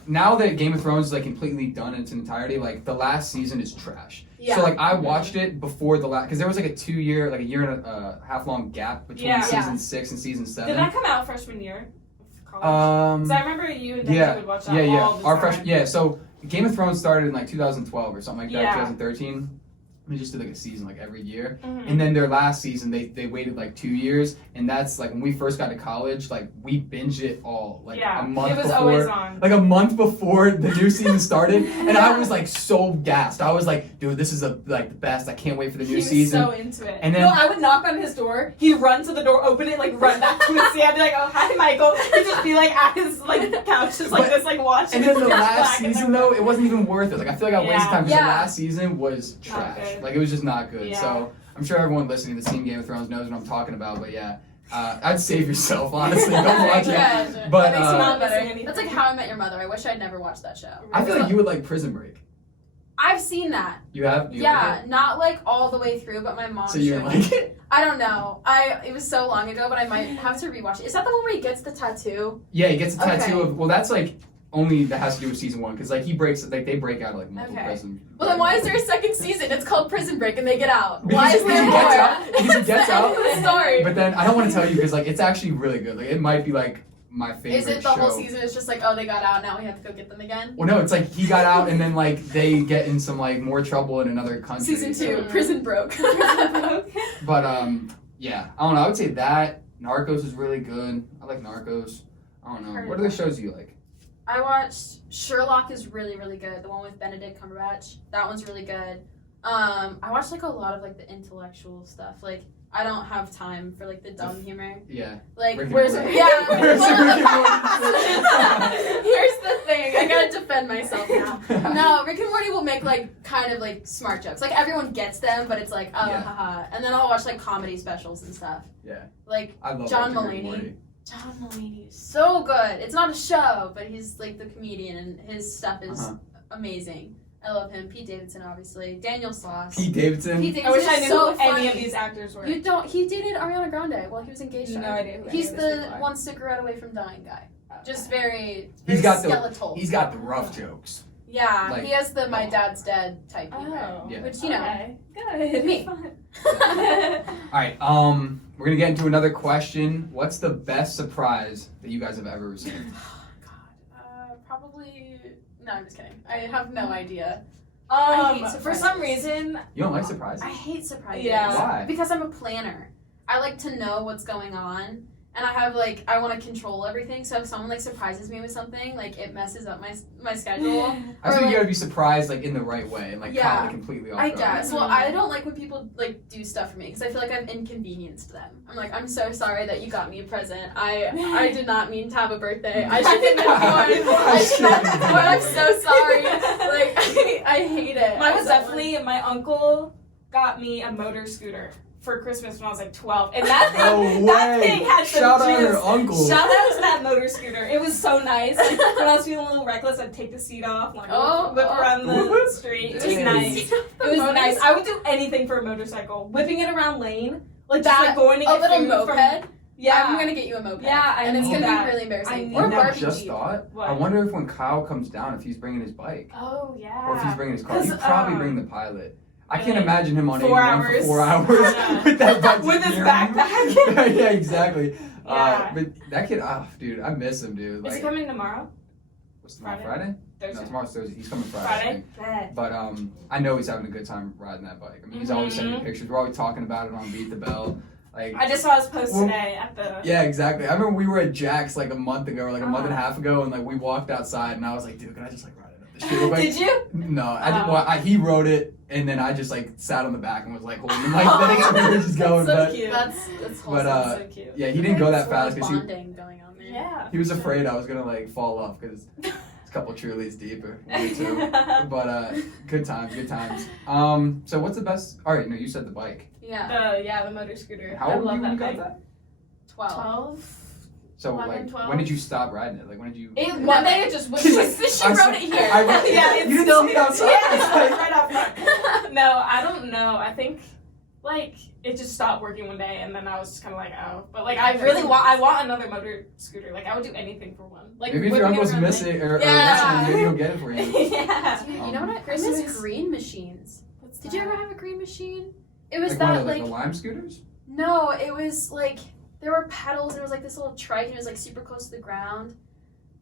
now that Game of Thrones is like completely done in its entirety, like the last season is trash. Yeah. So like I watched it before the last because there was like a year and a half long gap between Yeah. season 6 and season 7. Did that come out freshman year of college? Because I remember you and Debbie would watch that all the Our time. So Game of Thrones started in like 2012 or something like that, Yeah. 2013. We just did like a season like every year. Mhm. And then their last season, they waited like 2 years, and that's like when we first got to college, like we binged it all like Yeah. a month It was before, always on. like a month before the new season started, and I was like so gassed. I was like, dude, this is like the best. I can't wait for the He new was season. so into it. And then- no, I would knock on his door. He'd run to the door, open it, like run back to his seat. I'd be like, "Oh, hi, Michael." He'd just be like at his like couch, just like But- this, like watching. And then the Black last and season though, it wasn't even worth it. Like I feel like I wasted Yeah. time because Yeah. the last season was Not trash. good. Like it was just not good. Yeah. So I'm sure everyone listening to Game of Thrones knows what I'm talking about. But yeah, I'd save yourself honestly. Don't watch it. Yeah. But That makes me not better. missing anything. That's like How I Met Your Mother. I wish I'd never watched that show. I feel like you would like Prison Break. I've seen that. You have? Do you Yeah, like not like all the way through, but my mom it? So you showed don't me. like it? I don't know. It was so long ago, but I might have to rewatch it. Is that the one where he gets the tattoo? Yeah, he gets a tattoo Okay. of. Well, that's like only that has to do with season 1 because like he breaks like they break out of like multiple Okay. prison. Well, then why is there a second season? It's called Prison Break, and they get out. Because- Why is because there he more? gets out- because he That's gets the end out. of the story. But then I don't want to tell you because like it's actually really good. Like it might be like my favorite. Is it the show. whole season? It's just like, oh, they got out. Now we have to go get them again. Well, no, it's like he got out and then like they get in some like more trouble in another country. Season 2, so- Prison Broke. But yeah, I don't know. I would say that Narcos is really good. I like Narcos. I don't know. Heard What of other that. shows do you like? I watched Sherlock is really, really good. The one with Benedict Cumberbatch. That one's really good. I watched like a lot of like the intellectual stuff. Like I don't have time for like the dumb humor. Yeah. Like Rick and where's Morty. yeah. Where's well, Rick and Here's the thing. I gotta defend myself now. No, Rick and Morty will make like kind of like smart jokes. Like everyone gets them, but it's like oh Yeah. haha. And then I'll watch like comedy specials and stuff. Yeah. Like I love John watching Rick and Mulaney. Morty. John Mulaney is so good. It's not a show, but he's like the comedian and his stuff is Uh-huh. amazing. I love him. Pete Davidson, obviously. Daniel Sloss. Pete Davidson. Pete I wish Davidson I is knew so who funny. any of these actors were. You don't. He dated Ariana Grande while he was engaged. to No her. idea who any He's of these the people are. one cigarette away from dying guy. Just very, He's very got the- skeletal. He's got the rough jokes. Yeah, like- he has the my dad's dead type humor. Oh. Yeah. Which, you know. Okay. Good. Me. Fun. All right. We're gonna get into another question. What's the best surprise that you guys have ever received? God. Probably. No, I'm just kidding. I have no idea. I hate For surprises. some reason, You don't like surprises? I hate surprises. Yeah. Why? Because I'm a planner. I like to know what's going on. And I have like I want to control everything. So if someone like surprises me with something, like it messes up my schedule. I think Or, you gotta be surprised like in the right way and like Yeah. caught like completely off I guard. guess. Well, I don't like when people like do stuff for me because I feel like I've inconvenienced them. I'm like, I'm so sorry that you got me a present. I did not mean to have a birthday. I shouldn't have been born. I should not have been born. I'm so sorry. Like I hate it. mine was definitely my uncle got me a motor scooter for Christmas when I was like 12, and that thing, No that way. thing had some Shout out juice. your uncle. Shout out to that motor scooter. It was so nice. Like, when I was feeling a little reckless, I'd take the seat off, and like whip around the street. It was Dang. nice. It was nice. I would do anything for a motorcycle. Whipping it around lane, like just That- like going to A get little food moped. from. Yeah. I'm gonna get you a moped. Yeah, I and it's need gonna that. be really I embarrassing. need Or You know, I Barbie just Jeep. thought. What? I wonder if when Kyle comes down, if he's bringing his bike Oh yeah. or if he's bringing his car. He'd 'Cause, probably bring the Pilot. I can't imagine him on 4 81 hours. for 4 hours Yeah. with that budget With his gear. backpack. Yeah, exactly. Yeah. But that kid, dude, I miss him, dude. Is Like, he coming tomorrow? what's tomorrow? Friday? Thursday. No, tomorrow's Thursday. He's coming Friday. I Friday? think. Bet. But I know he's having a good time riding that bike. I mean, he's always sending me pictures. We're always talking about it on Beat the Bell. Like, I just saw his post Well, today at the. yeah, exactly. I remember we were at Jack's like a month ago, or like a month and a half ago, and like we walked outside, and I was like, dude, can I just like ride it up the street? Like, Did you? no, I didn't. Well, he wrote it, and then I just like sat on the back and was like holding the mic, letting it just going. So but cute. That's But, wholesome. So cute. yeah, he didn't go that There's a lot fast of because bonding going on there. Yeah. he was afraid I was gonna like fall off because it's a couple Trulies deep or one or two. But good times, good times. So what's the best? All right, no, you said the bike. Yeah. The motor scooter. How I old were love you when you that got thing. that? 12. 12. So 11, like, 12. when did you stop riding it? Like, when did you? One day it just was. She's She like, wrote it here. I wrote it. Yeah, You it's didn't still see it outside? Yeah, It's it's like- right off front. No, I don't know. I think like it just stopped working one day, and then I was just kind of like, oh. But like, I really want another motor scooter. Like, I would do anything for one. Like, Maybe if your whipping it uncle's around, missing or Yeah. missing, maybe he'll get it for you. yeah. Dude, you know what? I Christmas- miss green machines. What's Did you that? ever have a green machine? It was Like that one of like the lime scooters? no, it was like there were pedals and it was like this little trike and it was like super close to the ground.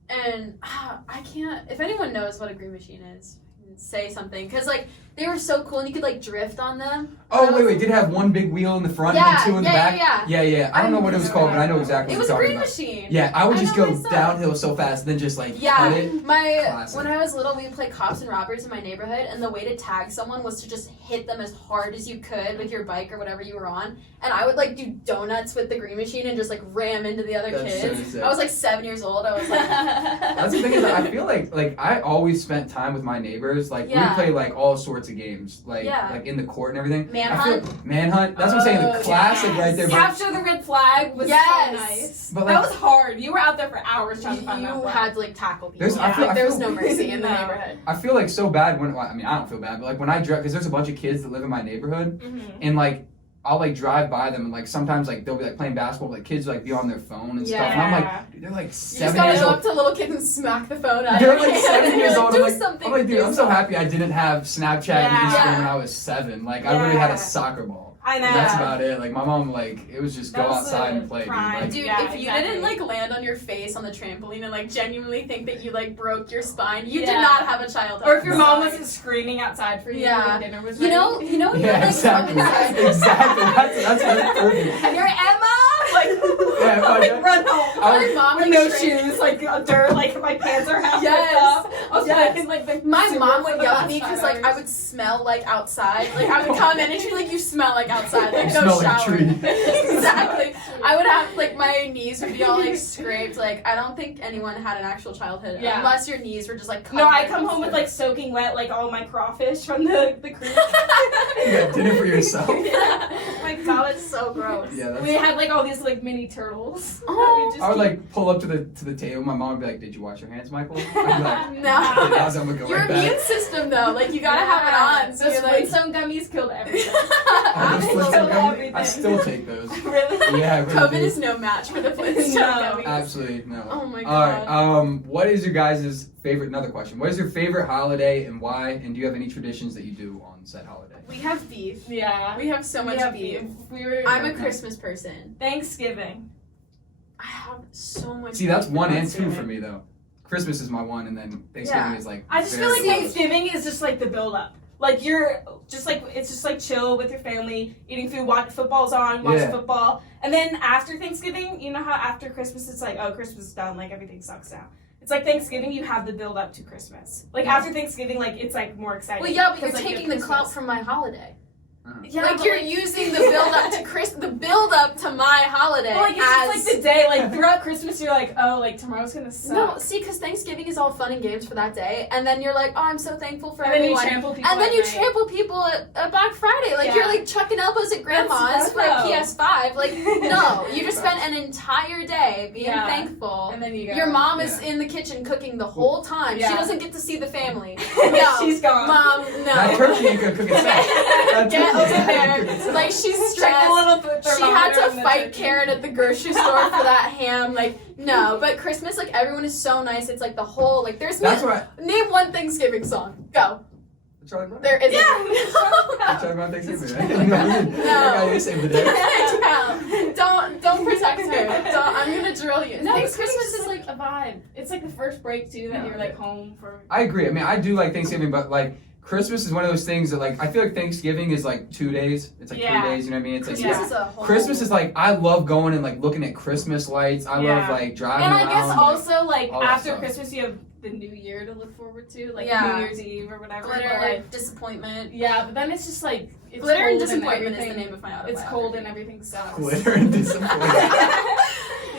And I can't. If anyone knows what a green machine is, say something because like they were so cool and you could like drift on them. Oh wait, did it have one big wheel in the front and then two in the back? Yeah. I don't know what it was called, but I know exactly It what was you're a talking green about. machine. Yeah, I would just know go myself. downhill so fast, and then just like cut Yeah, it. Classic. when I was little, we would play cops and robbers in my neighborhood, and the way to tag someone was to just hit them as hard as you could with your bike or whatever you were on. And I would like do donuts with the green machine and just like ram into the other That's so kids. sick. I was like 7 years old. I was like, That's the thing is, I feel like I always spent time with my neighbors. Like we Yeah. play like all sorts of games, like Yeah. like in the court and everything. Manhunt? Manhunt. That's what I'm saying. The Oh, classic yes. right there. But, Capture the red flag was Yes. so nice. But, that like- was hard. You were out there for hours trying to find that you flag. had to like tackle people. There's- I feel- Like, there was I feel- no mercy in the No. neighborhood. I feel like so bad when I mean I don't feel bad, but like when I drive because there's a bunch of kids that live in my neighborhood, Mhm. and like I'll like drive by them and like sometimes like they'll be like playing basketball, like kids like be on their phone and stuff, and I'm like, dude, they're like You just 7 gotta years go old. up to little kids and smack the phone out. They're of their like hand 7 and years you're old. Do I'm something. like, dude, do I'm so something. happy I didn't have Snapchat and Yeah. Instagram Yeah. when I was 7. Like I literally had Yeah. a soccer ball. I know. That's about it. Like my mom, like it was just That go was outside the and play. Dude. prime. Like, Dude, Yeah, if you exactly. didn't like land on your face on the trampoline and like genuinely think that you like broke your spine, you Yeah. did not have a childhood. Or if your No. mom wasn't screaming outside for you Yeah. when dinner was you ready. know, when yeah, you're like exactly, outside- exactly. That's perfect. And you're Emma, like, Yeah, like run home. My mom With like no straight- shoes, like dirt, like my pants are half Yes. ripped up. I was Yes. playing like the My Super mom for would the yell at last me because 5 like I hours. would smell like outside. Like I would come in and she'd be like, "You smell like outside. Like You go smell like a shower." tree. Exactly. I would have like my knees would be all like scraped. Like I don't think anyone had an actual childhood Yeah. unless your knees were just like. No, I covered come in home with stuff. like soaking wet, like all my crawfish from the creek. You got dinner for yourself. Yeah. My God, it's so gross. Yeah, that's- We had like all these like mini turtles. Oh. We just I would keep- like pull up to the table. My mom would be like, "Did you wash your hands, Michael?" I'd be like, No. "Yeah, I'm gonna go Your right immune back." system though, like you gotta have it on. So Those you're like. Flintstone gummies killed everything. All those I Flintstone killed gummies, everything. I still take those. Really? Yeah, I really COVID do. is no match for the Flintstone No. gummies. Absolutely no. Oh my All right. god. What is your guys' favorite? Another question. What is your favorite holiday and why? And do you have any traditions that you do on said holiday? We have beef. Yeah. We have so much We have beef. We were. I'm a Christmas person. Thanksgiving. I have so much. See, that's beef 1 with and 2 Thanksgiving. for me though. Christmas is my 1, and then Thanksgiving Yeah. is like. I just feel very like close. Thanksgiving is just like the build up. Like you're just like it's just like chill with your family, eating food, watch football's on, watch Yeah. football, and then after Thanksgiving, you know how after Christmas it's like oh Christmas is done, like everything sucks now. It's like Thanksgiving, you have the build up to Christmas. Like after Thanksgiving, like it's like more exciting. Well, yeah, but you're because, like, taking you the have clout Christmas. from my holiday. Yeah, like but, you're using the build up to the build up to my holiday. But, like it's as just like the day, like throughout Christmas, you're like oh like tomorrow's gonna suck. no, see, because Thanksgiving is all fun and games for that day, and then you're like, oh, I'm so thankful for and then you everyone. trample people. And then at you night. trample people at Black Friday. Like, Yeah. you're, like, chucking elbows at grandma's That's for a fun, though. PS5. Like, no. You just spent an entire day being Yeah. thankful. And then you go. Your mom is Yeah. in the kitchen cooking the whole time. Yeah. She doesn't get to see the family. No. She's gone. Mom, no. That turkey ain't gonna cook itself. That Get turkey over ain't gonna there. cook itself. Like, she's Check the stressed. little She had thermometer to on the fight turkey. Karen at the grocery store for that ham. Like, no. But Christmas, like, everyone is so nice. It's like the whole, like, there's That's what. name one Thanksgiving song. Go. Charlie Brown. There isn't. Charlie Brown Thanksgiving, right? No. You saved the day. Yeah. Don't protect her. I'm gonna drill you. No, Thanksgiving's Christmas just is like a vibe. It's like the first break too that No, you're like home for. I agree. I mean, I do like Thanksgiving, but like Christmas is one of those things that like I feel like Thanksgiving is like 2 days. It's like 3 days. You know what I mean? It's like Christmas is a whole. Christmas is like I love going and like looking at Christmas lights. I love like driving And around. I guess also like all that after stuff. Christmas you have the New Year to look forward to, like Yeah. New Year's Eve or whatever. glitter, But, like, disappointment. yeah, but then it's just like it's Glitter and cold disappointment is the everything- name of my It's autobiography. cold and everything sucks. Glitter and disappointment.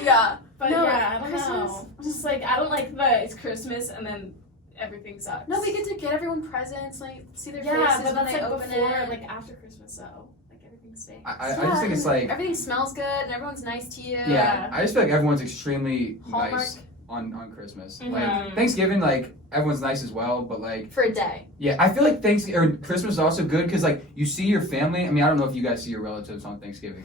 Yeah. But No, yeah, I don't Christmas- know. Just like I don't like the it's Christmas and then everything sucks. No, we get to get everyone presents, like see their yeah, faces but when that's they like open before, it. like after Christmas though. Like everything stinks. I just think it's like everything smells good and everyone's nice to you. yeah. I just feel like everyone's extremely Hallmark. nice on Christmas. Mhm. Like Thanksgiving, like everyone's nice as well, but like For a day. yeah, I feel like Christmas is also good because like you see your family. I mean, I don't know if you guys see your relatives on Thanksgiving,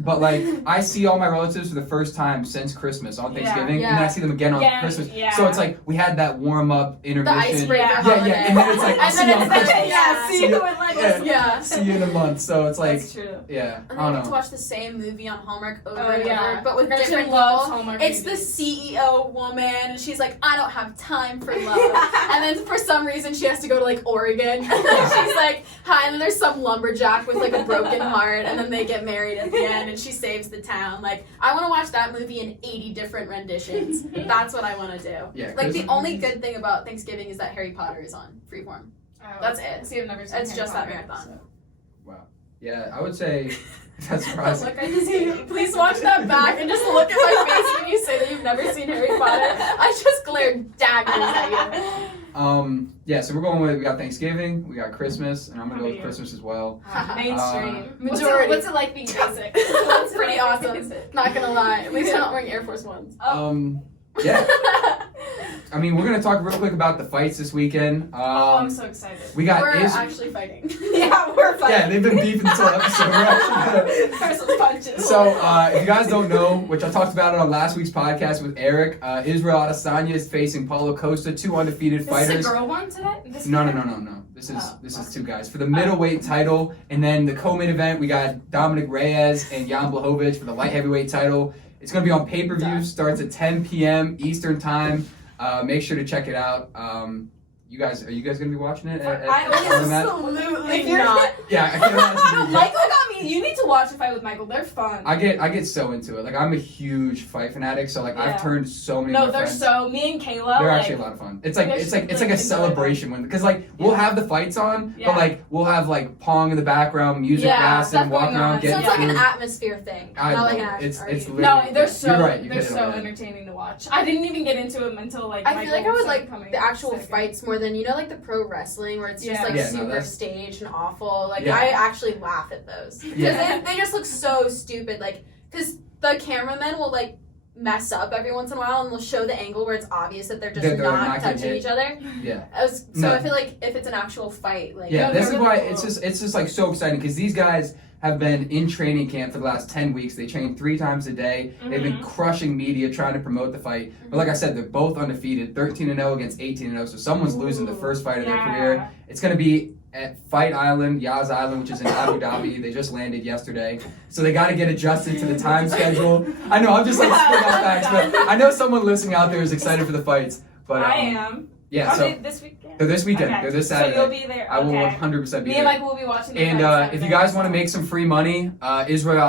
but like I see all my relatives for the first time since Christmas on Thanksgiving, and then I see them again on Yeah, Christmas. yeah. So it's like we had that warm up the intermission. icebreaker Yeah, holiday. yeah, and then it's like, and see then you on it's Christmas. yeah, see you in like Yeah. yeah. See you in a month. So it's like That's true. yeah, And I then don't you get to know. watch the same movie on Hallmark over Oh, and yeah. over, but with Gretchen different loves people. Hallmark It's the movies. CEO woman, and she's like, I don't have time for love. And then for some reason, she has to go to like Oregon. And then she's like, hi. And then there's some lumberjack with like a broken heart, and then they get married at the end, and she saves the town. Like, I want to watch that movie in 80 different renditions. That's what I want to do. Yeah, Like, Christmas- the only good thing about Thanksgiving is that Harry Potter is on Freeform. Oh, That's it. See, I've never seen It's Harry just that Potter, marathon. so. Wow. Yeah, I would say that's surprising. Look, I just please watch that back and just look at my face when you say that you've never seen Harry Potter. I just glared daggers at you. Yeah, so we're going with we got Thanksgiving, we got Christmas, and I'm gonna go with Yeah. Christmas as well. Mainstream. Majority. What's it like being basic? That's pretty awesome. Not gonna lie. At least I'm not wearing Air Force Ones. Yeah. I mean, we're gonna talk real quick about the fights this weekend. Oh, I'm so excited. We got We're Is- actually fighting. Yeah, we're yeah, they've been beefing this whole episode. We're actually gonna- There's some punches. So, if you guys don't know, which I talked about it on last week's podcast with Eric, Israel Adesanya is facing Paulo Costa, 2 undefeated fighters. Is this a girl one today? No. This is 2 guys for the middleweight title, and then the co-main event we got Dominic Reyes and Jan Blachowicz for the light heavyweight title. It's gonna be on pay-per-view. Starts at 10 p.m. Eastern time. Make sure to check it out. Are you guys gonna be watching it? I Absolutely If you're- not. Yeah, I can't imagine. you. Michael got me. You need to watch a fight with Michael. They're fun. I get so into it. Like I'm a huge fight fanatic, so like Yeah. I've turned so many. No, of my they're friends. so. Me and Kayla. They're like, actually a lot of fun. It's like you it's guys like should, it's like, like a enjoy celebration when because like we'll have the fights on, Yeah. but like we'll have like Pong in the background, music Yeah, blasting, stuff walking going around, on. So getting it's like an food. atmosphere thing, I not like love an it. action. It's argument. literally- No, they're yeah, so you're right, you they're hit it so on the head. entertaining to watch. I didn't even get into them until like I feel like I Michael would started like coming the actual second. fights more than like the pro wrestling where it's just Yeah. like Yeah, no, super that's- staged and awful. Like Yeah. I actually laugh at those because Yeah. they just look so stupid. Like because the cameramen will like mess up every once in a while and they'll show the angle where it's obvious that they're just That they're not not getting touching hit. each other. Yeah. So No. I feel like if it's an actual fight, like Yeah, No, this they're is why really it's cool. just like so exciting because these guys have been in training camp for the last 10 weeks. They train 3 times a day. They've been crushing media trying to promote the fight. But like I said, they're both undefeated, 13-0 against 18-0. So someone's losing the first fight of their career. It's going to be at Fight Island, Yas Island, which is in Abu Dhabi. They just landed yesterday. So they got to get adjusted to the time schedule. I know, I'm just like spitting out facts, but I know someone listening out there is excited for the fights. But I am. Yeah, Are so they this weekend? they're this weekend. Okay. They're this Saturday. So you'll be there. I will Okay. 100% be Me there. and Michael will be watching the And fight if you Saturday, guys want to so- make some free money, Israel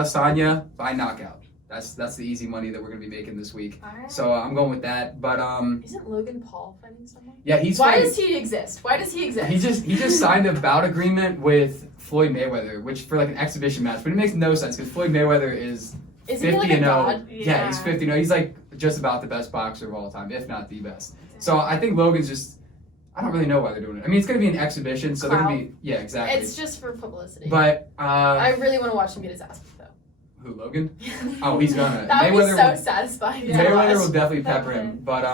Adesanya by knockout. That's the easy money that we're gonna be making this week. Alright. So I'm going with that. But Isn't Logan Paul fighting someone? yeah, he's Why fighting. does he exist? Why does he exist? He just signed a bout agreement with Floyd Mayweather, which for like an exhibition match, but it makes no sense because Floyd Mayweather is Isn't he like 50 a and 0. god? Yeah, he's 50 and 0. He's like just about the best boxer of all time, if not the best. So I think Logan's just. I don't really know why they're doing it. I mean, it's gonna be an exhibition, so they're gonna be exactly. It's just for publicity. But I really want to watch him get his ass beat though. who Logan? Oh, he's gonna. That would be Mayweather so will- satisfying. to Mayweather watch. will definitely pepper Definitely. him, but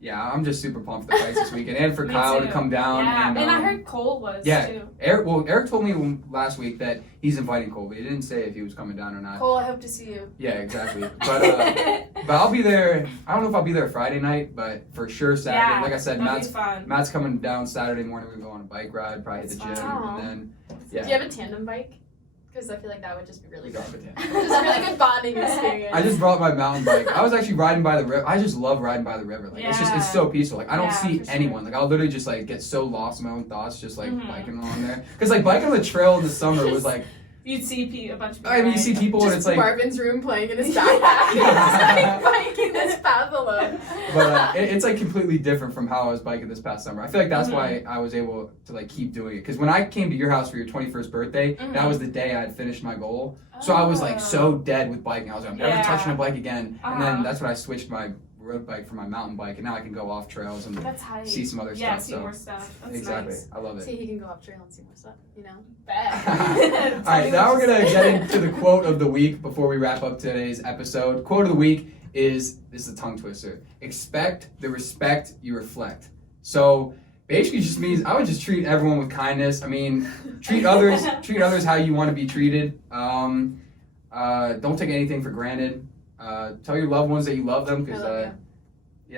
Yeah, I'm just super pumped for the fights this weekend, and for Me Kyle too. to come down. Yeah, and I heard Cole was yeah, too. Eric told me last week that he's inviting Cole, but he didn't say if he was coming down or not. Cole, I hope to see you. Yeah, exactly. But I'll be there. I don't know if I'll be there Friday night, but for sure Saturday. Yeah, Like I said, that'd be fun. Matt's coming down Saturday morning. We go on a bike ride, probably hit the That's gym, fun. and then Do you have a tandem bike? Because I feel like that would just be really we good. go up again. Just a really good bonding experience. I just brought my mountain bike. I was actually riding by the river. I just love riding by the river. Like it's Yeah. so peaceful. Like I don't Yeah, see for sure. anyone. Like I'll literally just like get so lost in my own thoughts, just like Mhm. biking along there. Because like biking on the trail in the summer was like, You'd see a bunch of people. I mean, you see people and Just it's like, Marvin's room playing in his backpack. Just like biking this path alone. but it's like completely different from how I was biking this past summer. I feel like that's Mhm. why I was able to like keep doing it. Because when I came to your house for your 21st birthday, that Mhm. was the day I had finished my goal. So I was like so dead with biking. I was like, I'm never Yeah. touching a bike again. And then Uh-huh. that's when I switched my road bike for my mountain bike, and now I can go off trails and That's hype. see some other Yeah, stuff. see So more stuff. That's exactly, nice. I love it. See, he can go up trail and see more stuff, you know? Bet. All right, now we're gonna get into the quote of the week before we wrap up today's episode. Quote of the week is, this is a tongue twister: expect the respect you reflect. So basically, it just means I would just treat everyone with kindness. I mean, treat others how you want to be treated. Don't take anything for granted. Tell your loved ones that you love them, I because love you.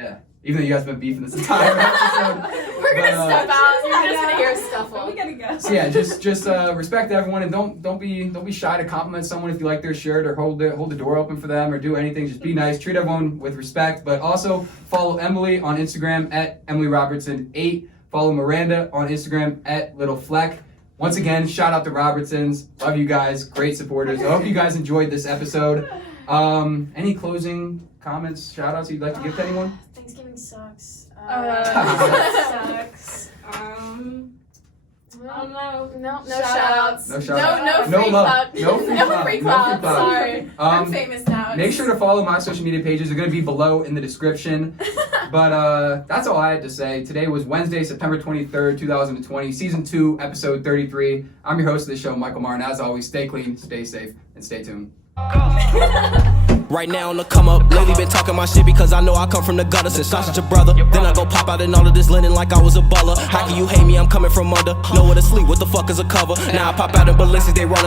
yeah, even though you guys have been beefing this entire episode. We're gonna But, step out. You're just Yeah. gonna hear a But scuffle. we gotta go. So yeah, just respect everyone, and don't be shy to compliment someone if you like their shirt, or hold the door open for them, or do anything. Just be nice, treat everyone with respect. But also follow Emily on Instagram at EmilyRobertson8. Follow Miranda on Instagram at Little Fleck. Once again, shout out to Robertsons. Love you guys, great supporters. I hope you guys enjoyed this episode. Any closing comments, shout outs you'd like to give to anyone? Thanksgiving sucks. Sucks. I don't know. No Shout shout-outs. No shout-outs. No No free love. clout. No free No clout. free No clout. free clout. Sorry. I'm famous now. Make sure to follow my social media pages. They're going to be below in the description. But that's all I had to say. Today was Wednesday, September 23rd, 2020, Season 2, Episode 33. I'm your host of the show, Michael Martin. As always, stay clean, stay safe, and stay tuned. Right now on the come up, lately been talking my shit because I know I come from the gutter since I'm such a brother. Then I go pop out in all of this linen like I was a baller. How can you hate me? I'm coming from under. Nowhere to sleep, what the fuck is a cover? Now I pop out in ballistics, they run us.